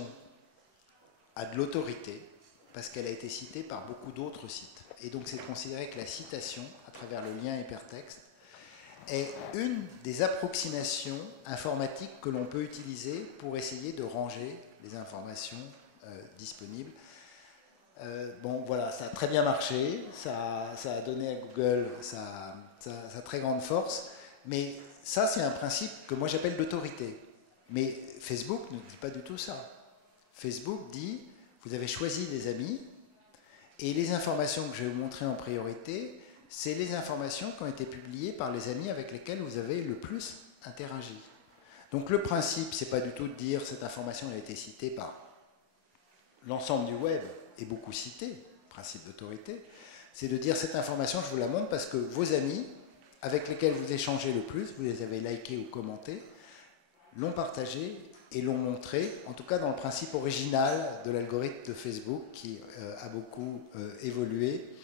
a de l'autorité parce qu'elle a été citée par beaucoup d'autres sites. Et donc c'est de considérer que la citation, à travers le lien hypertexte, est une des approximations informatiques que l'on peut utiliser pour essayer de ranger les informations disponibles. Bon, voilà, ça a très bien marché, ça a donné à Google sa très grande force, mais ça, c'est un principe que moi j'appelle d'autorité. Mais Facebook ne dit pas du tout ça. Facebook dit, vous avez choisi des amis, et les informations que je vais vous montrer en priorité, c'est les informations qui ont été publiées par les amis avec lesquels vous avez le plus interagi. Donc le principe, c'est pas du tout de dire cette information a été citée par l'ensemble du web et beaucoup citée, principe d'autorité, c'est de dire cette information, je vous la montre parce que vos amis avec lesquels vous échangez le plus, vous les avez likés ou commentés, l'ont partagé et l'ont montré, en tout cas dans le principe original de l'algorithme de Facebook qui a beaucoup évolué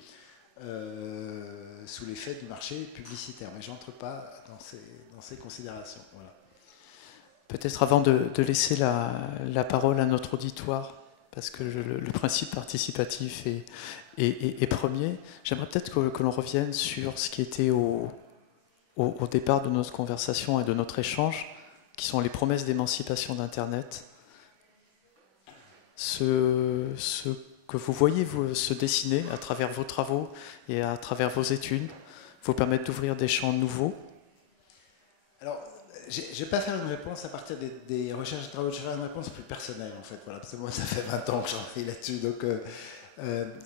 sous l'effet du marché publicitaire. Mais je n'entre pas dans ces considérations. Voilà. Peut-être avant de laisser la parole à notre auditoire, parce que le principe participatif est premier, j'aimerais peut-être que l'on revienne sur ce qui était au départ de notre conversation et de notre échange, qui sont les promesses d'émancipation d'Internet. Ce que vous voyez se dessiner à travers vos travaux et à travers vos études vous permettent d'ouvrir des champs nouveaux. Alors, je ne vais pas faire une réponse à partir des recherches de travaux, je vais faire une réponse plus personnelle en fait. Voilà, parce que moi, ça fait 20 ans que j'en fais là-dessus. Donc,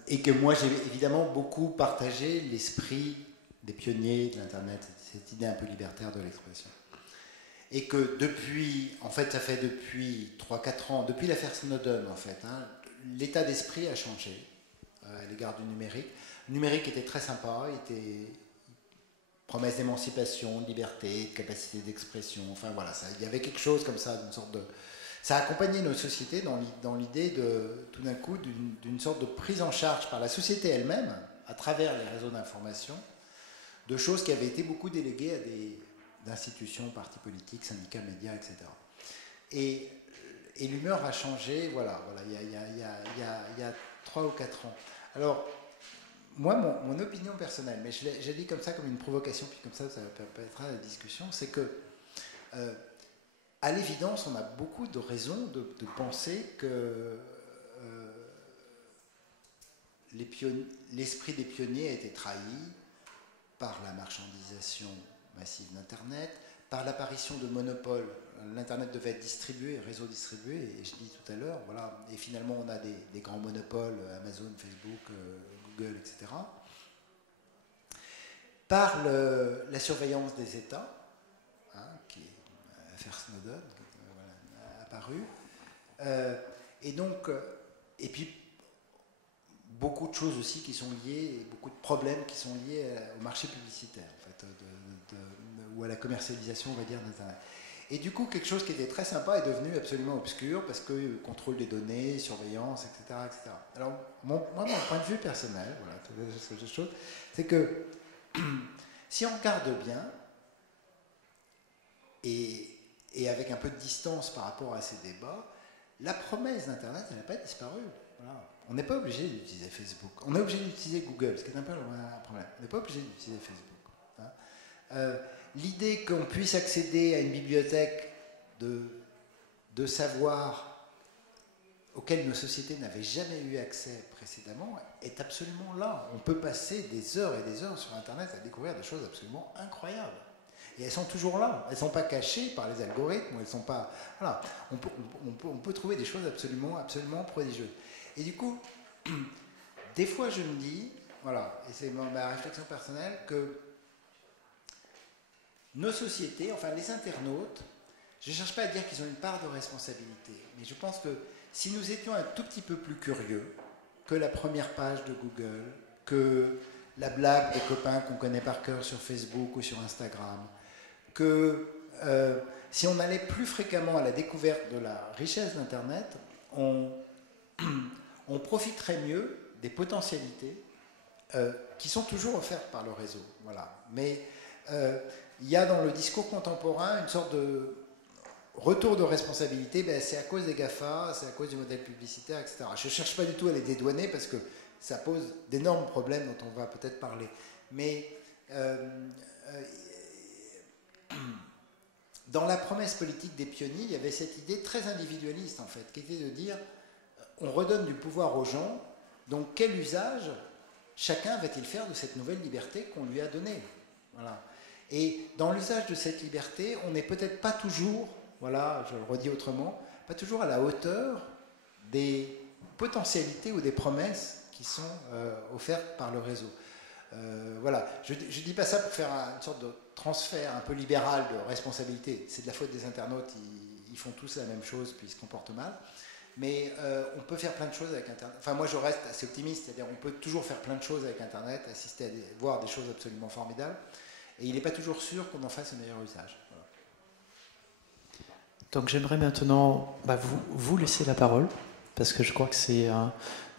et que moi, j'ai évidemment beaucoup partagé l'esprit des pionniers de l'Internet, cette idée un peu libertaire de l'expression. Et que depuis, en fait, ça fait depuis 3-4 ans, depuis l'affaire Snowden, en fait, hein, l'état d'esprit a changé à l'égard du numérique. Le numérique était très sympa, il était promesse d'émancipation, de liberté, de capacité d'expression, enfin voilà, il y avait quelque chose comme ça, d'une sorte de... Ça a accompagné nos sociétés dans l'idée de, tout d'un coup, d'une sorte de prise en charge par la société elle-même, à travers les réseaux d'information, de choses qui avaient été beaucoup déléguées à d'institutions, partis politiques, syndicats, médias, etc. Et l'humeur a changé, voilà, il y a 3 ou 4 ans. Alors, moi, mon opinion personnelle, mais j'ai dit comme ça, comme une provocation, puis comme ça permettra la discussion, c'est que, à l'évidence, on a beaucoup de raisons de penser que l'esprit des pionniers a été trahi par la marchandisation massive d'Internet, par l'apparition de monopoles. L'Internet devait être distribué, réseau distribué, et je dis tout à l'heure, voilà, et finalement on a des grands monopoles, Amazon, Facebook, Google, etc. Par la surveillance des États, hein, qui est l'affaire Snowden, voilà, apparue, et donc, et puis beaucoup de choses aussi qui sont liées, beaucoup de problèmes qui sont liés au marché publicitaire, en fait, ou à la commercialisation, on va dire, d'Internet. Et du coup, quelque chose qui était très sympa est devenu absolument obscur parce que contrôle des données, surveillance, etc. etc. Alors, moi, mon point de vue personnel, voilà, c'est que si on regarde bien, et avec un peu de distance par rapport à ces débats, la promesse d'Internet, elle n'a pas disparu. Voilà. On n'est pas obligé d'utiliser Facebook. On est obligé d'utiliser Google, ce qui est un peu un problème. On n'est pas obligé d'utiliser Facebook. Hein. L'idée qu'on puisse accéder à une bibliothèque de savoir auquel nos sociétés n'avaient jamais eu accès précédemment est absolument là. On peut passer des heures et des heures sur Internet à découvrir des choses absolument incroyables. Et elles sont toujours là. Elles ne sont pas cachées par les algorithmes. Elles sont pas... Voilà. On peut trouver des choses absolument, absolument prodigieuses. Et du coup, des fois je me dis, voilà, et c'est ma réflexion personnelle, que nos sociétés, enfin les internautes, je ne cherche pas à dire qu'ils ont une part de responsabilité, mais je pense que si nous étions un tout petit peu plus curieux que la première page de Google, que la blague des copains qu'on connaît par cœur sur Facebook ou sur Instagram, que si on allait plus fréquemment à la découverte de la richesse d'Internet, on profiterait mieux des potentialités qui sont toujours offertes par le réseau. Voilà. Mais il y a dans le discours contemporain une sorte de retour de responsabilité, ben, c'est à cause des GAFA, c'est à cause du modèle publicitaire, etc. Je ne cherche pas du tout à les dédouaner parce que ça pose d'énormes problèmes dont on va peut-être parler. Mais dans la promesse politique des pionniers, il y avait cette idée très individualiste, en fait, qui était de dire, on redonne du pouvoir aux gens, donc quel usage chacun va-t-il faire de cette nouvelle liberté qu'on lui a donnée? Voilà. Et dans l'usage de cette liberté, on n'est peut-être pas toujours, voilà, je le redis autrement, pas toujours à la hauteur des potentialités ou des promesses qui sont offertes par le réseau. Voilà, je ne dis pas ça pour faire une sorte de transfert un peu libéral de responsabilité. C'est de la faute des internautes, ils font tous la même chose puis ils se comportent mal. Mais on peut faire plein de choses avec Internet. Enfin, moi, je reste assez optimiste, c'est-à-dire on peut toujours faire plein de choses avec Internet, assister à voir des choses absolument formidables. Et il n'est pas toujours sûr qu'on en fasse un meilleur usage. Voilà. Donc j'aimerais maintenant vous laisser la parole, parce que je crois que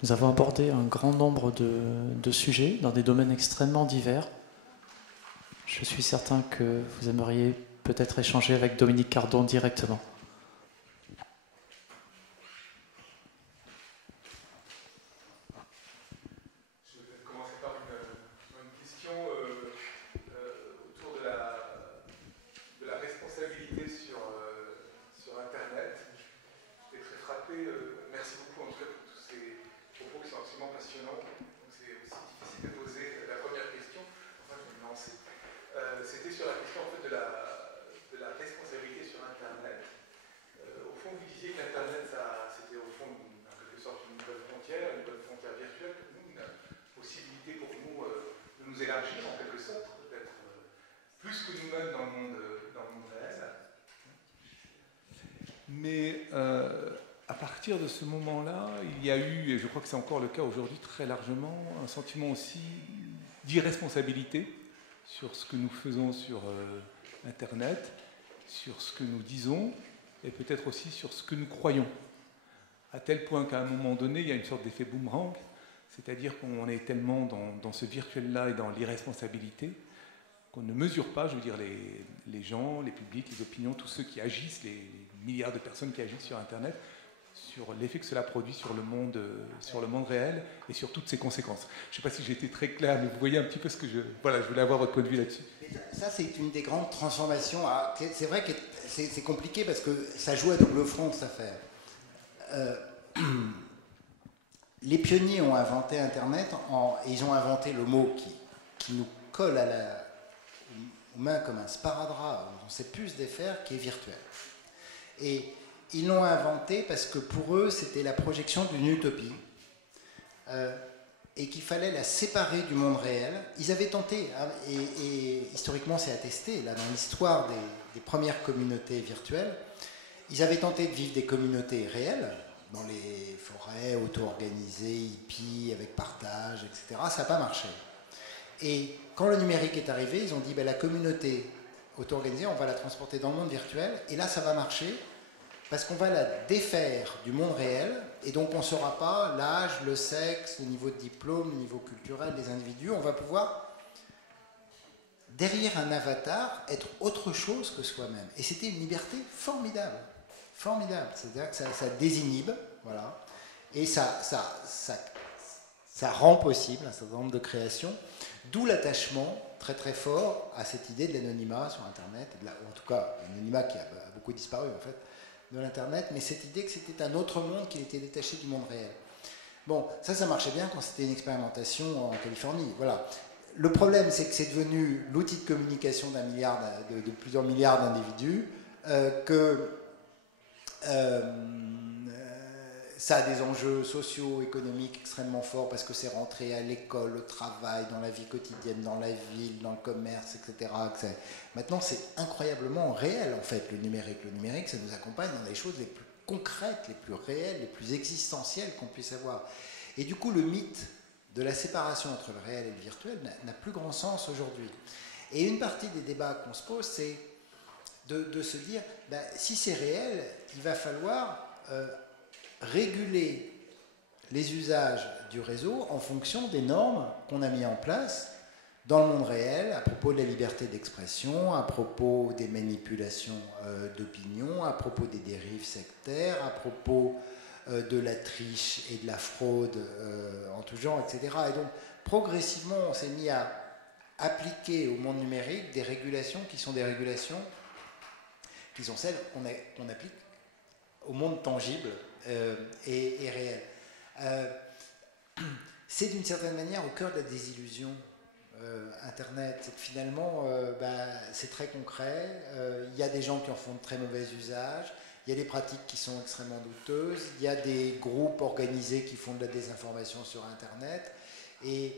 nous avons abordé un grand nombre de sujets dans des domaines extrêmement divers. Je suis certain que vous aimeriez peut-être échanger avec Dominique Cardon directement. Mais à partir de ce moment-là, il y a eu, et je crois que c'est encore le cas aujourd'hui très largement, un sentiment aussi d'irresponsabilité sur ce que nous faisons sur Internet, sur ce que nous disons, et peut-être aussi sur ce que nous croyons. À tel point qu'à un moment donné, il y a une sorte d'effet boomerang, c'est-à-dire qu'on est tellement dans ce virtuel-là et dans l'irresponsabilité qu'on ne mesure pas, je veux dire, les gens, les publics, les opinions, tous ceux qui agissent, les milliards de personnes qui agissent sur Internet, sur l'effet que cela produit sur le monde réel et sur toutes ses conséquences. Je ne sais pas si j'ai été très clair, mais vous voyez un petit peu ce que je... Voilà, je voulais avoir votre point de vue là-dessus. Ça, c'est une des grandes transformations. C'est vrai que c'est compliqué parce que ça joue à double front, cette affaire. Les pionniers ont inventé Internet et ils ont inventé le mot qui nous colle aux mains comme un sparadrap, on ne sait plus se défaire, qui est virtuel. Et ils l'ont inventé parce que pour eux, c'était la projection d'une utopie et qu'il fallait la séparer du monde réel. Ils avaient tenté, et historiquement c'est attesté, là, dans l'histoire des premières communautés virtuelles, ils avaient tenté de vivre des communautés réelles, dans les forêts, auto-organisées, hippies, avec partage, etc. Ça n'a pas marché. Et quand le numérique est arrivé, ils ont dit la communauté auto-organisée, on va la transporter dans le monde virtuel, et là ça va marcher, parce qu'on va la défaire du monde réel, et donc on ne saura pas l'âge, le sexe, le niveau de diplôme, le niveau culturel des individus, on va pouvoir, derrière un avatar, être autre chose que soi-même. Et c'était une liberté formidable, formidable, c'est-à-dire que ça désinhibe, voilà, et ça rend possible un certain nombre de créations, d'où l'attachement très très fort à cette idée de l'anonymat sur Internet, ou en tout cas l'anonymat qui a beaucoup disparu en fait de l'Internet, mais cette idée que c'était un autre monde qui était détaché du monde réel. Bon, ça marchait bien quand c'était une expérimentation en Californie, voilà. Le problème, c'est que c'est devenu l'outil de communication de plusieurs milliards d'individus, ça a des enjeux sociaux, économiques extrêmement forts parce que c'est rentré à l'école, au travail, dans la vie quotidienne, dans la ville, dans le commerce, etc. Maintenant, c'est incroyablement réel, en fait, le numérique. Le numérique, ça nous accompagne dans les choses les plus concrètes, les plus réelles, les plus existentielles qu'on puisse avoir. Et du coup, le mythe de la séparation entre le réel et le virtuel n'a plus grand sens aujourd'hui. Et une partie des débats qu'on se pose, c'est de se dire, si c'est réel, il va falloir réguler les usages du réseau en fonction des normes qu'on a mis en place dans le monde réel à propos de la liberté d'expression, à propos des manipulations d'opinion, à propos des dérives sectaires, à propos de la triche et de la fraude en tout genre, etc. Et donc, progressivement, on s'est mis à appliquer au monde numérique des régulations qui sont des régulations qui sont celles qu'on applique au monde tangible et réel. C'est d'une certaine manière au cœur de la désillusion Internet. C'est que finalement, c'est très concret. Il y a des gens qui en font de très mauvais usage. Il y a des pratiques qui sont extrêmement douteuses. Il y a des groupes organisés qui font de la désinformation sur Internet. Et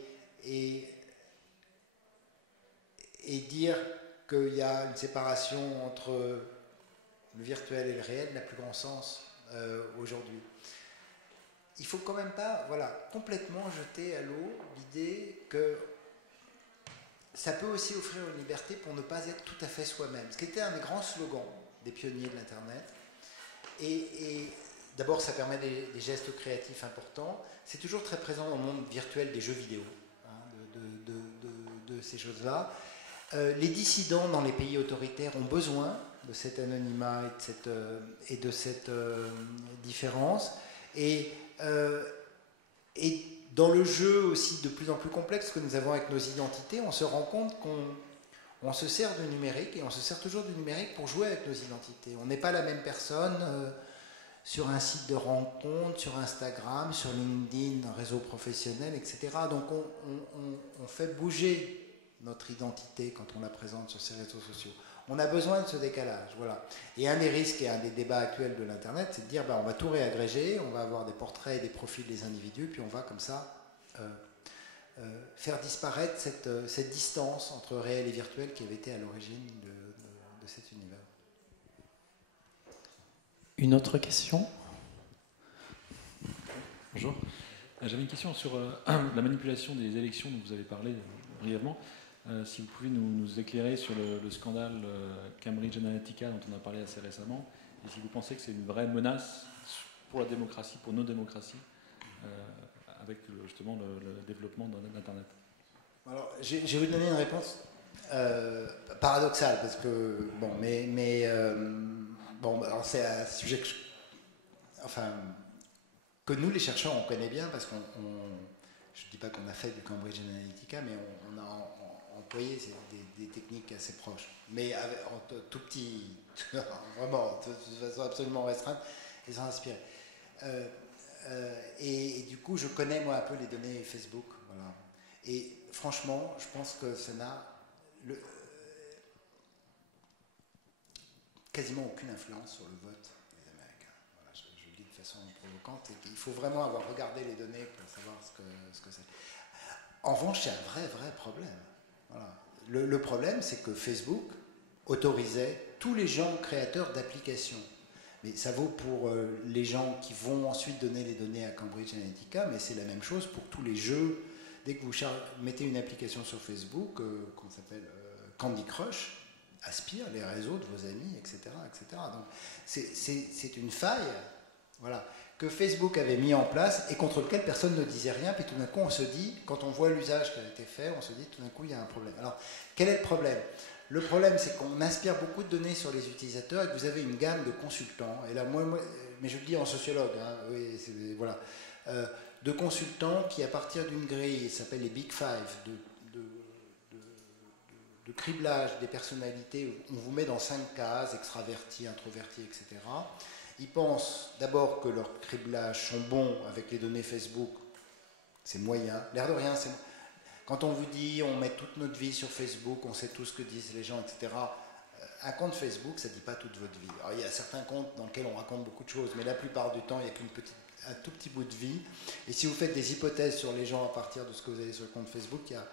dire qu'il y a une séparation entre le virtuel et le réel n'a plus grand sens aujourd'hui. Il ne faut quand même pas complètement jeter à l'eau l'idée que ça peut aussi offrir une liberté pour ne pas être tout à fait soi-même. Ce qui était un des grands slogans des pionniers de l'Internet. Et d'abord, ça permet des gestes créatifs importants. C'est toujours très présent dans le monde virtuel des jeux vidéo, de ces choses-là. Les dissidents dans les pays autoritaires ont besoin de cet anonymat et de cette différence. Et dans le jeu aussi de plus en plus complexe que nous avons avec nos identités, on se rend compte qu'on se sert du numérique, et on se sert toujours du numérique pour jouer avec nos identités. On n'est pas la même personne sur un site de rencontre, sur Instagram, sur LinkedIn, un réseau professionnel, etc. Donc on fait bouger notre identité quand on la présente sur ces réseaux sociaux. On a besoin de ce décalage, voilà. Et un des risques et un des débats actuels de l'Internet, c'est de dire on va tout réagréger, on va avoir des portraits et des profils des individus, puis on va comme ça faire disparaître cette distance entre réel et virtuel qui avait été à l'origine de cet univers. Une autre question ? Bonjour. J'avais une question sur la manipulation des élections dont vous avez parlé brièvement. Si vous pouvez nous éclairer sur le scandale Cambridge Analytica dont on a parlé assez récemment, et si vous pensez que c'est une vraie menace pour la démocratie, pour nos démocraties, avec justement le développement d'Internet. Alors, je vais vous donner une réponse paradoxale, parce que, alors c'est un sujet que nous, les chercheurs, on connaît bien, parce je ne dis pas qu'on a fait du Cambridge Analytica, mais on a employé des techniques assez proches, mais en tout petit, vraiment, de façon absolument restreinte, et sans inspirer. Et du coup, je connais moi un peu les données Facebook, voilà. Et franchement, je pense que ça n'a quasiment aucune influence sur le vote des Américains. Voilà, je le dis de façon provocante, et il faut vraiment avoir regardé les données pour savoir ce que c'est. En revanche, c'est un vrai problème. Voilà. Le problème, c'est que Facebook autorisait tous les gens créateurs d'applications. Mais ça vaut pour les gens qui vont ensuite donner les données à Cambridge Analytica, mais c'est la même chose pour tous les jeux. Dès que vous mettez une application sur Facebook, qu'on s'appelle Candy Crush, aspire les réseaux de vos amis, etc. etc. Donc c'est une faille, voilà, que Facebook avait mis en place et contre lequel personne ne disait rien. Puis tout d'un coup, on se dit, quand on voit l'usage qui a été fait, on se dit tout d'un coup, il y a un problème. Alors, quel est le problème ? Le problème, c'est qu'on aspire beaucoup de données sur les utilisateurs et que vous avez une gamme de consultants. Et là, mais je le dis en sociologue, hein, oui, voilà, de consultants qui, à partir d'une grille, ça s'appelle les Big Five, de criblage des personnalités, on vous met dans 5 cases, extravertis, introvertis, etc. Ils pensent d'abord que leurs criblages sont bons avec les données Facebook, c'est moyen. L'air de rien, c'est... Quand on vous dit on met toute notre vie sur Facebook, on sait tout ce que disent les gens, etc. Un compte Facebook, ça ne dit pas toute votre vie. Alors, il y a certains comptes dans lesquels on raconte beaucoup de choses, mais la plupart du temps, il n'y a un tout petit bout de vie. Et si vous faites des hypothèses sur les gens à partir de ce que vous avez sur le compte Facebook, il y a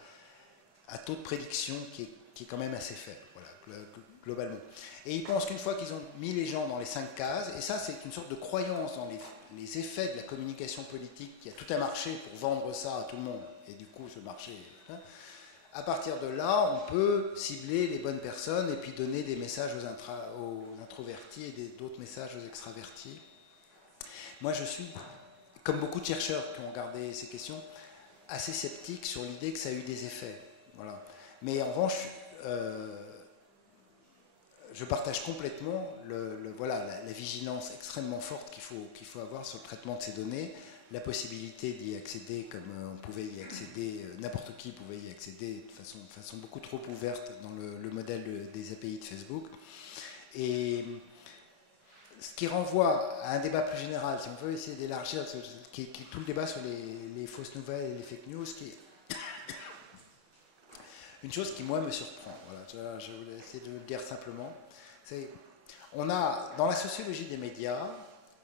un taux de prédiction qui est quand même assez faible, voilà, globalement. Et ils pensent qu'une fois qu'ils ont mis les gens dans les 5 cases, et ça c'est une sorte de croyance dans les effets de la communication politique, il y a tout un marché pour vendre ça à tout le monde, et du coup ce marché... à partir de là, on peut cibler les bonnes personnes et puis donner des messages aux introvertis et d'autres messages aux extravertis. Moi je suis, comme beaucoup de chercheurs qui ont regardé ces questions, assez sceptique sur l'idée que ça a eu des effets. Voilà. Mais en revanche, je partage complètement la vigilance extrêmement forte qu'il faut avoir sur le traitement de ces données, la possibilité d'y accéder comme on pouvait y accéder, n'importe qui pouvait y accéder de façon beaucoup trop ouverte dans le modèle des API de Facebook. Et ce qui renvoie à un débat plus général, si on veut essayer d'élargir, qui est tout le débat sur les fausses nouvelles et les fake news, qui est une chose qui, moi, me surprend. Voilà, je voulais essayer de le dire simplement. On a, dans la sociologie des médias,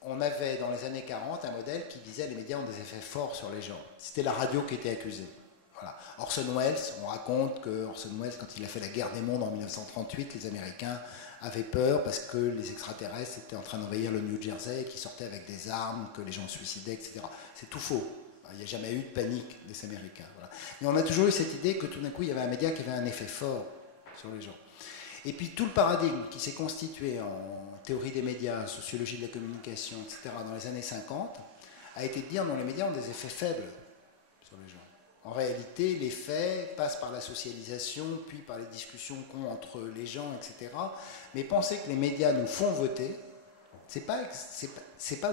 on avait dans les années 40 un modèle qui disait que les médias ont des effets forts sur les gens. C'était la radio qui était accusée. Voilà. Orson Welles, on raconte que Orson Welles, quand il a fait la guerre des mondes en 1938, les Américains avaient peur parce que les extraterrestres étaient en train d'envahir le New Jersey, qu'ils sortaient avec des armes, que les gens se suicidaient, etc. C'est tout faux. Il n'y a jamais eu de panique des Américains. Voilà. Mais on a toujours eu cette idée que tout d'un coup, il y avait un média qui avait un effet fort sur les gens. Et puis tout le paradigme qui s'est constitué en théorie des médias, sociologie de la communication, etc., dans les années 50, a été de dire que les médias ont des effets faibles sur les gens. En réalité, les faits passent par la socialisation, puis par les discussions qu'ont entre les gens, etc. Mais penser que les médias nous font voter, c'est pas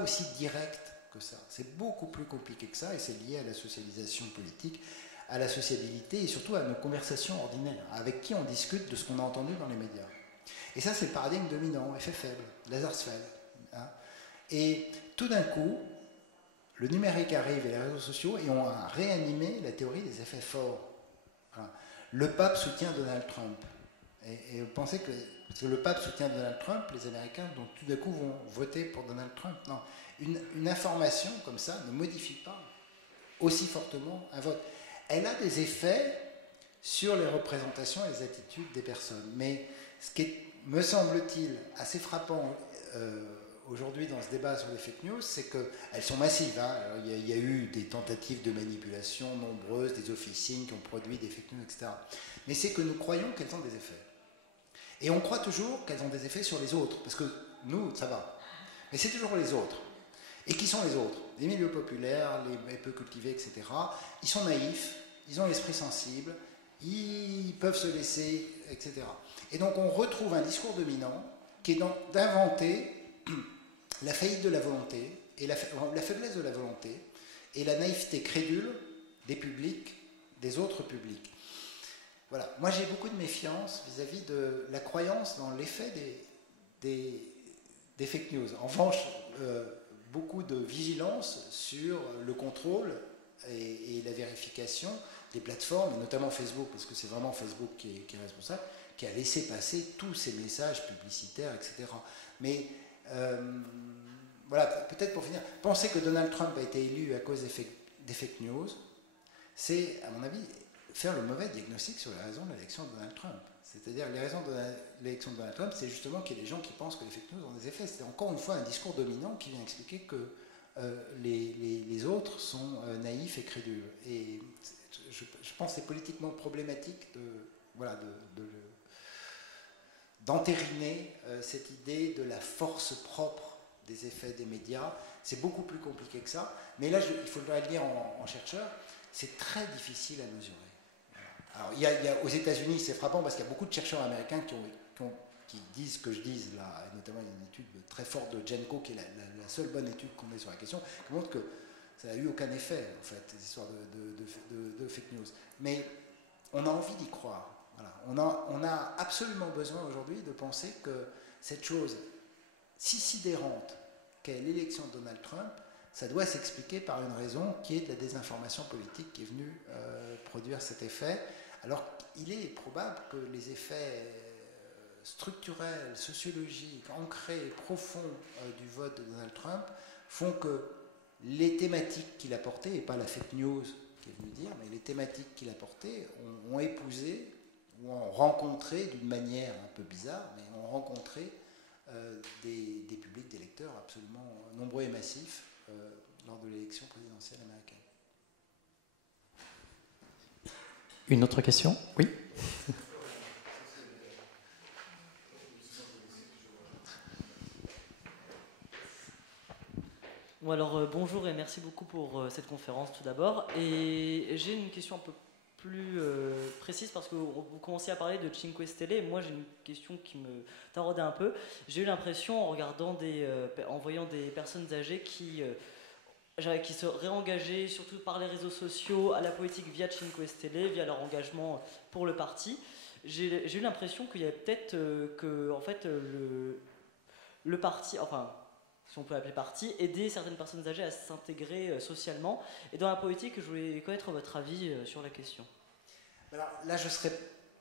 aussi direct que ça. C'est beaucoup plus compliqué que ça, et c'est lié à la socialisation politique, à la sociabilité et surtout à nos conversations ordinaires, avec qui on discute de ce qu'on a entendu dans les médias. Et ça, c'est le paradigme dominant, effet faible, Lazarsfeld. Hein. Et tout d'un coup, le numérique arrive et les réseaux sociaux et ont réanimé la théorie des effets forts. Hein. Le pape soutient Donald Trump. Et vous pensez que parce que le pape soutient Donald Trump, les Américains, donc tout d'un coup, vont voter pour Donald Trump. Non. Une information comme ça ne modifie pas aussi fortement un vote. Elle a des effets sur les représentations et les attitudes des personnes. Mais ce qui est, me semble-t-il, assez frappant aujourd'hui dans ce débat sur les fake news, c'est qu'elles sont massives. Hein. Il y a eu des tentatives de manipulation nombreuses, des officines qui ont produit des fake news, etc. Mais c'est que nous croyons qu'elles ont des effets. Et on croit toujours qu'elles ont des effets sur les autres, parce que nous, ça va. Mais c'est toujours les autres. Et qui sont les autres? Les milieux populaires, les peu cultivés, etc. Ils sont naïfs, ils ont l'esprit sensible, ils peuvent se laisser, etc. Et donc on retrouve un discours dominant qui est d'inventer la faillite de la volonté, et la faiblesse de la volonté, et la naïveté crédule des publics, des autres publics. Voilà. Moi j'ai beaucoup de méfiance vis-à-vis de la croyance dans l'effet des fake news. En revanche, beaucoup de vigilance sur le contrôle et la vérification des plateformes, et notamment Facebook, parce que c'est vraiment Facebook qui est responsable, qui a laissé passer tous ces messages publicitaires, etc. Mais voilà, peut-être pour finir, penser que Donald Trump a été élu à cause des fake news, c'est, à mon avis, faire le mauvais diagnostic sur les raisons de l'élection de Donald Trump. C'est-à-dire, les raisons de l'élection de Donald Trump, c'est justement qu'il y a des gens qui pensent que les fake news ont des effets. C'est encore une fois un discours dominant qui vient expliquer que les autres sont naïfs et crédules. Et je pense que c'est politiquement problématique d'entériner cette idée de la force propre des effets des médias. C'est beaucoup plus compliqué que ça. Mais là, il faudrait le dire en chercheur, c'est très difficile à mesurer. Alors, aux États-Unis, c'est frappant parce qu'il y a beaucoup de chercheurs américains qui disent ce que je dis là, et notamment il y a une étude très forte de Jenko, qui est la seule bonne étude qu'on ait sur la question, qui montre que ça n'a eu aucun effet, en fait, ces histoires de fake news. Mais on a envie d'y croire. Voilà. On a absolument besoin aujourd'hui de penser que cette chose si sidérante qu'est l'élection de Donald Trump, ça doit s'expliquer par une raison qui est de la désinformation politique qui est venue produire cet effet. Alors il est probable que les effets structurels, sociologiques, ancrés, profonds du vote de Donald Trump font que les thématiques qu'il a portées, et pas la fake news qui est venue dire, mais les thématiques qu'il a portées ont épousé ou ont rencontré d'une manière un peu bizarre, mais ont rencontré des publics d'électeurs absolument nombreux et massifs lors de l'élection présidentielle américaine. Une autre question? Oui. Bon alors bonjour et merci beaucoup pour cette conférence tout d'abord. Et j'ai une question un peu plus précise parce que vous commenciez à parler de Cinque Stelle et moi j'ai une question qui me taraudait un peu. J'ai eu l'impression en regardant en voyant des personnes âgées qui se réengageaient surtout par les réseaux sociaux à la politique via Cinque Stelle, via leur engagement pour le parti. j'ai eu l'impression qu'il y avait peut-être que, en fait, le parti, enfin, si on peut l'appeler parti, aider certaines personnes âgées à s'intégrer socialement. Et dans la politique, je voulais connaître votre avis sur la question. Alors là, je ne serais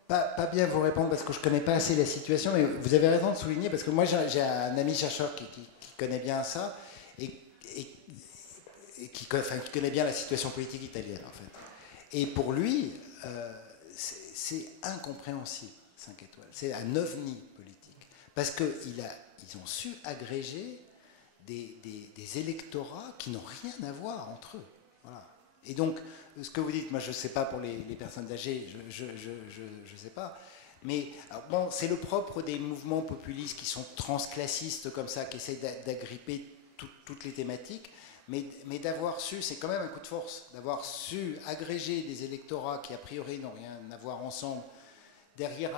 pas bien vous répondre parce que je ne connais pas assez la situation, mais vous avez raison de souligner, parce que moi j'ai un ami chercheur qui connaît bien ça et qui connaît bien la situation politique italienne en fait. Et pour lui, c'est incompréhensible, 5 étoiles. C'est un ovni politique. Parce qu'ils ont su agréger des électorats qui n'ont rien à voir entre eux. Voilà. Et donc, ce que vous dites, moi je ne sais pas pour les personnes âgées, je ne sais pas. Mais bon, c'est le propre des mouvements populistes qui sont transclassistes comme ça, qui essaient d'agripper toutes les thématiques. Mais d'avoir su, c'est quand même un coup de force, d'avoir su agréger des électorats qui a priori n'ont rien à voir ensemble, derrière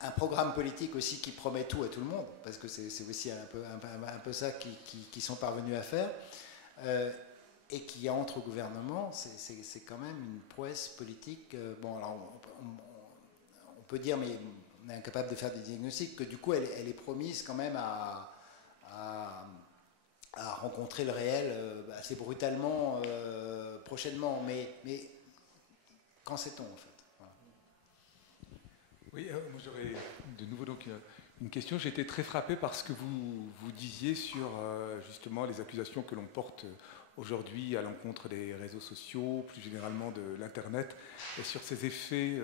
un programme politique aussi qui promet tout à tout le monde, parce que c'est aussi un peu ça qu'ils sont parvenus à faire, et qui entre au gouvernement, c'est quand même une prouesse politique. Bon, alors on peut dire, mais on est incapable de faire des diagnostics, que du coup elle est promise quand même à rencontrer le réel assez brutalement prochainement. Mais qu'en sait-on en fait? Voilà. Oui, moi j'aurais de nouveau donc une question. J'ai été très frappé par ce que vous disiez sur justement les accusations que l'on porte aujourd'hui à l'encontre des réseaux sociaux, plus généralement de l'Internet, et sur ses effets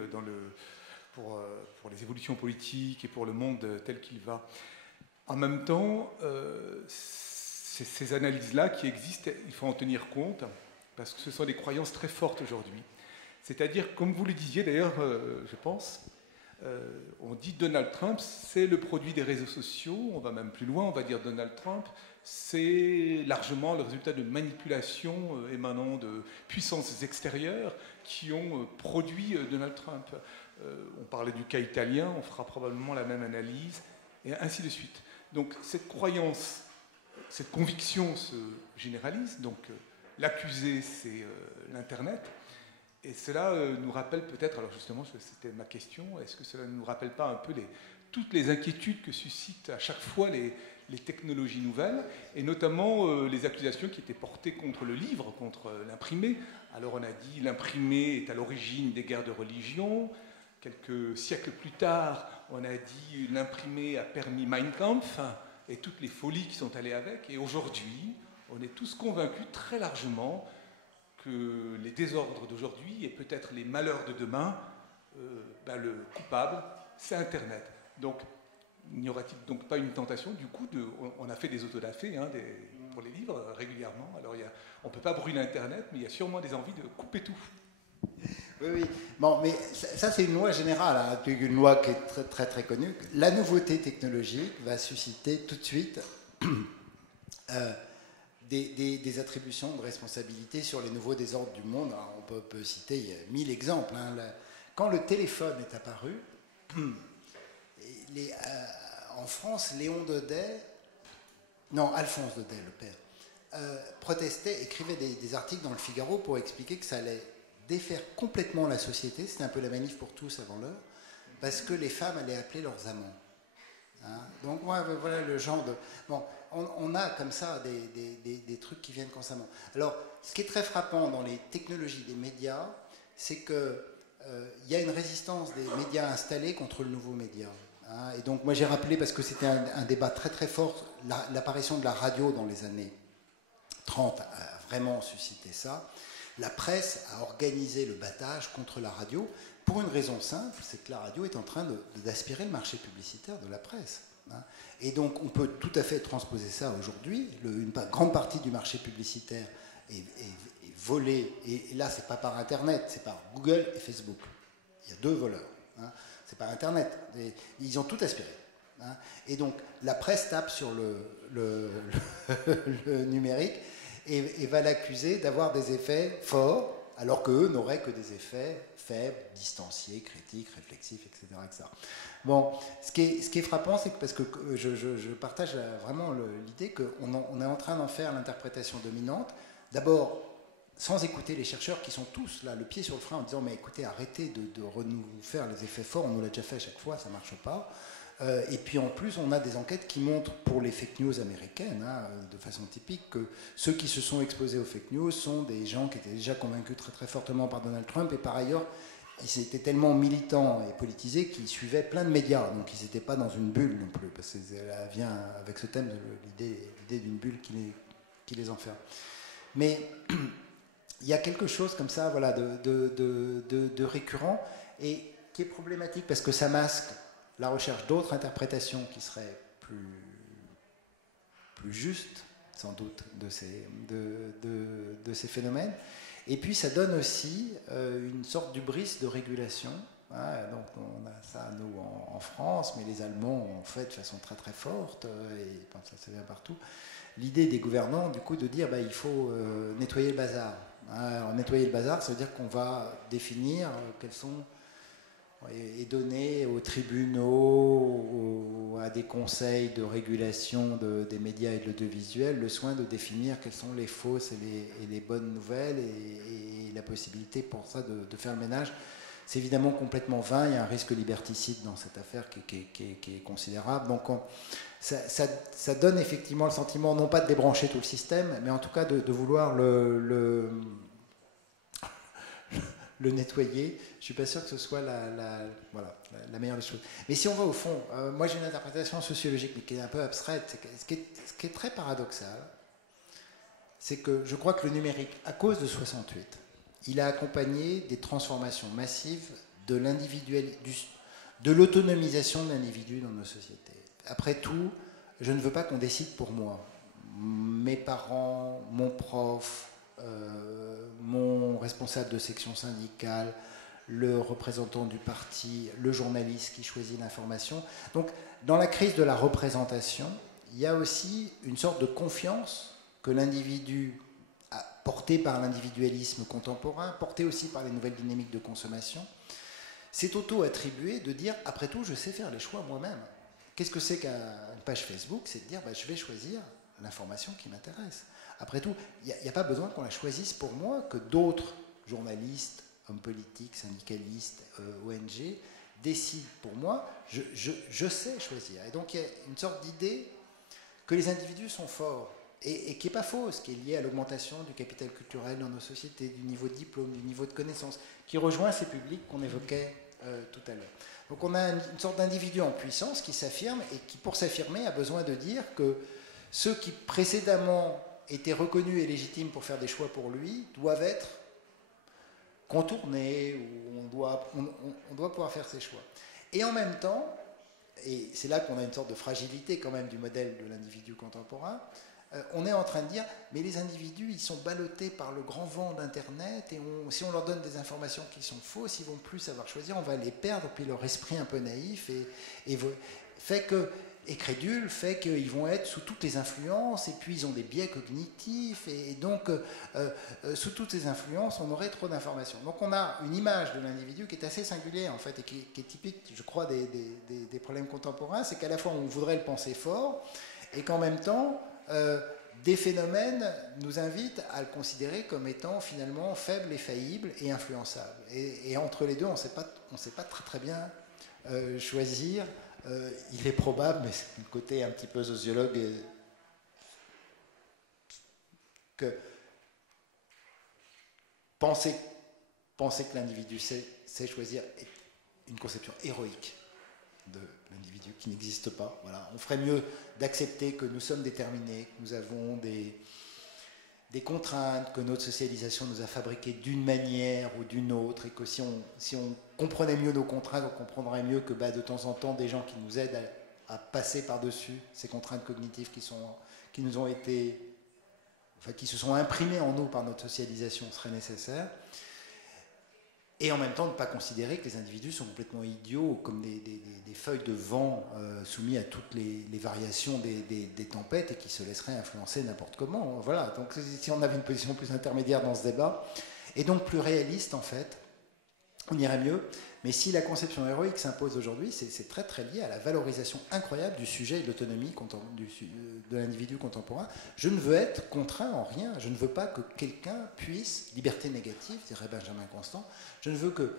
pour les évolutions politiques et pour le monde tel qu'il va. En même temps, ces analyses-là qui existent, il faut en tenir compte, parce que ce sont des croyances très fortes aujourd'hui. C'est-à-dire, comme vous le disiez d'ailleurs, je pense, on dit Donald Trump, c'est le produit des réseaux sociaux, on va même plus loin, on va dire Donald Trump, c'est largement le résultat de manipulations émanant de puissances extérieures qui ont produit Donald Trump. On parlait du cas italien, on fera probablement la même analyse, et ainsi de suite. Donc cette croyance, cette conviction se généralise, donc l'accusé c'est l'Internet, et cela nous rappelle peut-être, alors justement c'était ma question, est-ce que cela ne nous rappelle pas un peu toutes les inquiétudes que suscitent à chaque fois les technologies nouvelles, et notamment les accusations qui étaient portées contre le livre, contre l'imprimé. Alors on a dit l'imprimé est à l'origine des guerres de religion, quelques siècles plus tard on a dit l'imprimé a permis Mein Kampf, et toutes les folies qui sont allées avec, et aujourd'hui, on est tous convaincus très largement que les désordres d'aujourd'hui et peut-être les malheurs de demain, le coupable, c'est Internet. Donc, n'y aura-t-il donc pas une tentation, du coup, on a fait des autodafés pour les livres régulièrement, alors on ne peut pas brûler Internet, mais il y a sûrement des envies de couper tout. Oui. Bon, mais ça c'est une loi générale, hein, une loi qui est très, très, très connue. La nouveauté technologique va susciter tout de suite des attributions de responsabilité sur les nouveaux désordres du monde. Alors, on peut citer 1000 exemples. Hein. Quand le téléphone est apparu, en France, Alphonse Daudet, le père, protestait, écrivait des articles dans le Figaro pour expliquer que ça allait défaire complètement la société, c'était un peu la manif pour tous avant l'heure, parce que les femmes allaient appeler leurs amants. Hein, donc voilà le genre de... Bon, on a comme ça des trucs qui viennent constamment. Alors, ce qui est très frappant dans les technologies des médias, c'est qu'il y a une résistance des médias installés contre le nouveau média. Hein, et donc moi j'ai rappelé, parce que c'était un débat très très fort, l'apparition de la radio dans les années 30 a vraiment suscité ça. La presse a organisé le battage contre la radio pour une raison simple, c'est que la radio est en train d'aspirer le marché publicitaire de la presse. Hein. Et donc on peut tout à fait transposer ça aujourd'hui. Une grande partie du marché publicitaire est volée, et là c'est pas par Internet, c'est par Google et Facebook. Il y a deux voleurs. Hein. C'est par Internet. Ils ont tout aspiré. Hein. Et donc la presse tape sur le numérique et va l'accuser d'avoir des effets forts, alors qu'eux n'auraient que des effets faibles, distanciés, critiques, réflexifs, etc. etc. Bon, ce qui est frappant, c'est que, parce que je partage vraiment l'idée qu'on est en train d'en faire l'interprétation dominante. D'abord, sans écouter les chercheurs qui sont tous là, le pied sur le frein, en disant mais écoutez, arrêtez de nous faire les effets forts, on nous l'a déjà fait à chaque fois, ça ne marche pas. Et puis en plus, on a des enquêtes qui montrent pour les fake news américaines, de façon typique, que ceux qui se sont exposés aux fake news sont des gens qui étaient déjà convaincus très très fortement par Donald Trump, et par ailleurs, ils étaient tellement militants et politisés qu'ils suivaient plein de médias, donc ils n'étaient pas dans une bulle non plus, parce que ça vient avec ce thème, l'idée d'une bulle qui les enferme. Mais il y a quelque chose comme ça, voilà, de récurrent, et qui est problématique, parce que ça masque la recherche d'autres interprétations qui seraient plus justes, sans doute, de ces phénomènes. Et puis ça donne aussi une sorte d'hubris de régulation. Donc on a ça, nous, en France, mais les Allemands ont fait de façon très très forte, et ça vient partout. L'idée des gouvernants, du coup, de dire il faut nettoyer le bazar. Alors, nettoyer le bazar, ça veut dire qu'on va définir quels sont et donner aux tribunaux, à des conseils de régulation des médias et de l'audiovisuel le soin de définir quelles sont les fausses et les bonnes nouvelles, et la possibilité pour ça de faire le ménage. C'est évidemment complètement vain, il y a un risque liberticide dans cette affaire qui est considérable. Donc ça donne effectivement le sentiment, non pas de débrancher tout le système, mais en tout cas de vouloir le nettoyer. Je ne suis pas sûr que ce soit la meilleure des choses. Mais si on va au fond, moi j'ai une interprétation sociologique, mais qui est un peu abstraite. Ce qui est très paradoxal, c'est que je crois que le numérique, à cause de 68, il a accompagné des transformations massives de l'autonomisation de l'individu dans nos sociétés. Après tout, je ne veux pas qu'on décide pour moi. Mes parents, mon prof, mon responsable de section syndicale, le représentant du parti, le journaliste qui choisit l'information. Donc, dans la crise de la représentation, il y a aussi une sorte de confiance que l'individu, porté par l'individualisme contemporain, porté aussi par les nouvelles dynamiques de consommation, s'est auto-attribué de dire, après tout, je sais faire les choix moi-même. Qu'est-ce que c'est qu'une page Facebook? C'est de dire, je vais choisir l'information qui m'intéresse. Après tout, il n'y a pas besoin qu'on la choisisse pour moi, que d'autres journalistes, hommes politiques, syndicalistes, ONG, décident pour moi. Je sais choisir. Et donc il y a une sorte d'idée que les individus sont forts, et qui n'est pas fausse, qui est liée à l'augmentation du capital culturel dans nos sociétés, du niveau de diplôme, du niveau de connaissance, qui rejoint ces publics qu'on évoquait tout à l'heure. Donc on a une sorte d'individu en puissance qui s'affirme, et qui, pour s'affirmer, a besoin de dire que ceux qui précédemment étaient reconnus et légitimes pour faire des choix pour lui doivent être contournés, ou on doit pouvoir faire ses choix. Et en même temps, et c'est là qu'on a une sorte de fragilité quand même du modèle de l'individu contemporain, on est en train de dire, mais les individus, ils sont ballottés par le grand vent d'Internet, et si on leur donne des informations qui sont fausses, ils vont plus savoir choisir, on va les perdre, puis leur esprit un peu naïf et crédule fait qu'ils vont être sous toutes les influences, et puis ils ont des biais cognitifs, et donc sous toutes ces influences, on aurait trop d'informations. Donc on a une image de l'individu qui est assez singulière en fait, et qui est typique, je crois, des problèmes contemporains, c'est qu'à la fois on voudrait le penser fort, et qu'en même temps, des phénomènes nous invitent à le considérer comme étant finalement faible et faillible et influençable. Et entre les deux, on ne sait pas très très bien choisir. Il est probable, mais c'est le côté un petit peu sociologue, que penser que l'individu sait choisir est une conception héroïque de l'individu qui n'existe pas. Voilà. On ferait mieux d'accepter que nous sommes déterminés, que nous avons des contraintes, que notre socialisation nous a fabriquées d'une manière ou d'une autre, et que si on comprenait mieux nos contraintes, on comprendrait mieux que de temps en temps, des gens qui nous aident à passer par-dessus ces contraintes cognitives qui nous ont été, enfin, qui se sont imprimées en nous par notre socialisation seraient nécessaires. Et en même temps, ne pas considérer que les individus sont complètement idiots, comme des feuilles de vent soumis à toutes les variations des tempêtes, et qui se laisseraient influencer n'importe comment. Voilà. Donc, si on avait une position plus intermédiaire dans ce débat, et donc plus réaliste, en fait, on irait mieux. Mais si la conception héroïque s'impose aujourd'hui, c'est très très lié à la valorisation incroyable du sujet et de l'autonomie de l'individu contemporain. Je ne veux être contraint en rien. Je ne veux pas que quelqu'un puisse, liberté négative, dirait Benjamin Constant, je ne veux que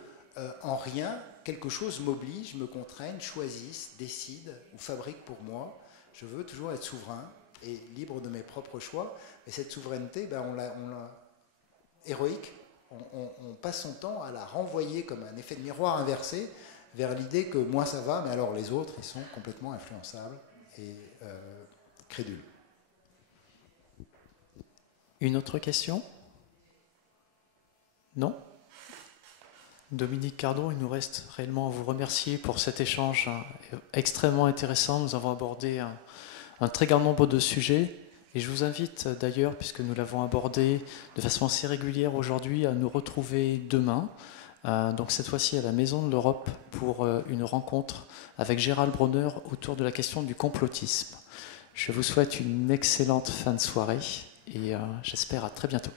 en rien quelque chose m'oblige, me contraigne, choisisse, décide ou fabrique pour moi. Je veux toujours être souverain et libre de mes propres choix. Et cette souveraineté, on l'a héroïque. On passe son temps à la renvoyer comme un effet de miroir inversé vers l'idée que moi ça va, mais alors les autres, ils sont complètement influençables et crédules. Une autre question? Non? Dominique Cardon, il nous reste réellement à vous remercier pour cet échange extrêmement intéressant. Nous avons abordé un très grand nombre de sujets. Et je vous invite d'ailleurs, puisque nous l'avons abordé de façon assez régulière aujourd'hui, à nous retrouver demain, donc cette fois-ci à la Maison de l'Europe, pour une rencontre avec Gérald Bronner autour de la question du complotisme. Je vous souhaite une excellente fin de soirée et j'espère à très bientôt.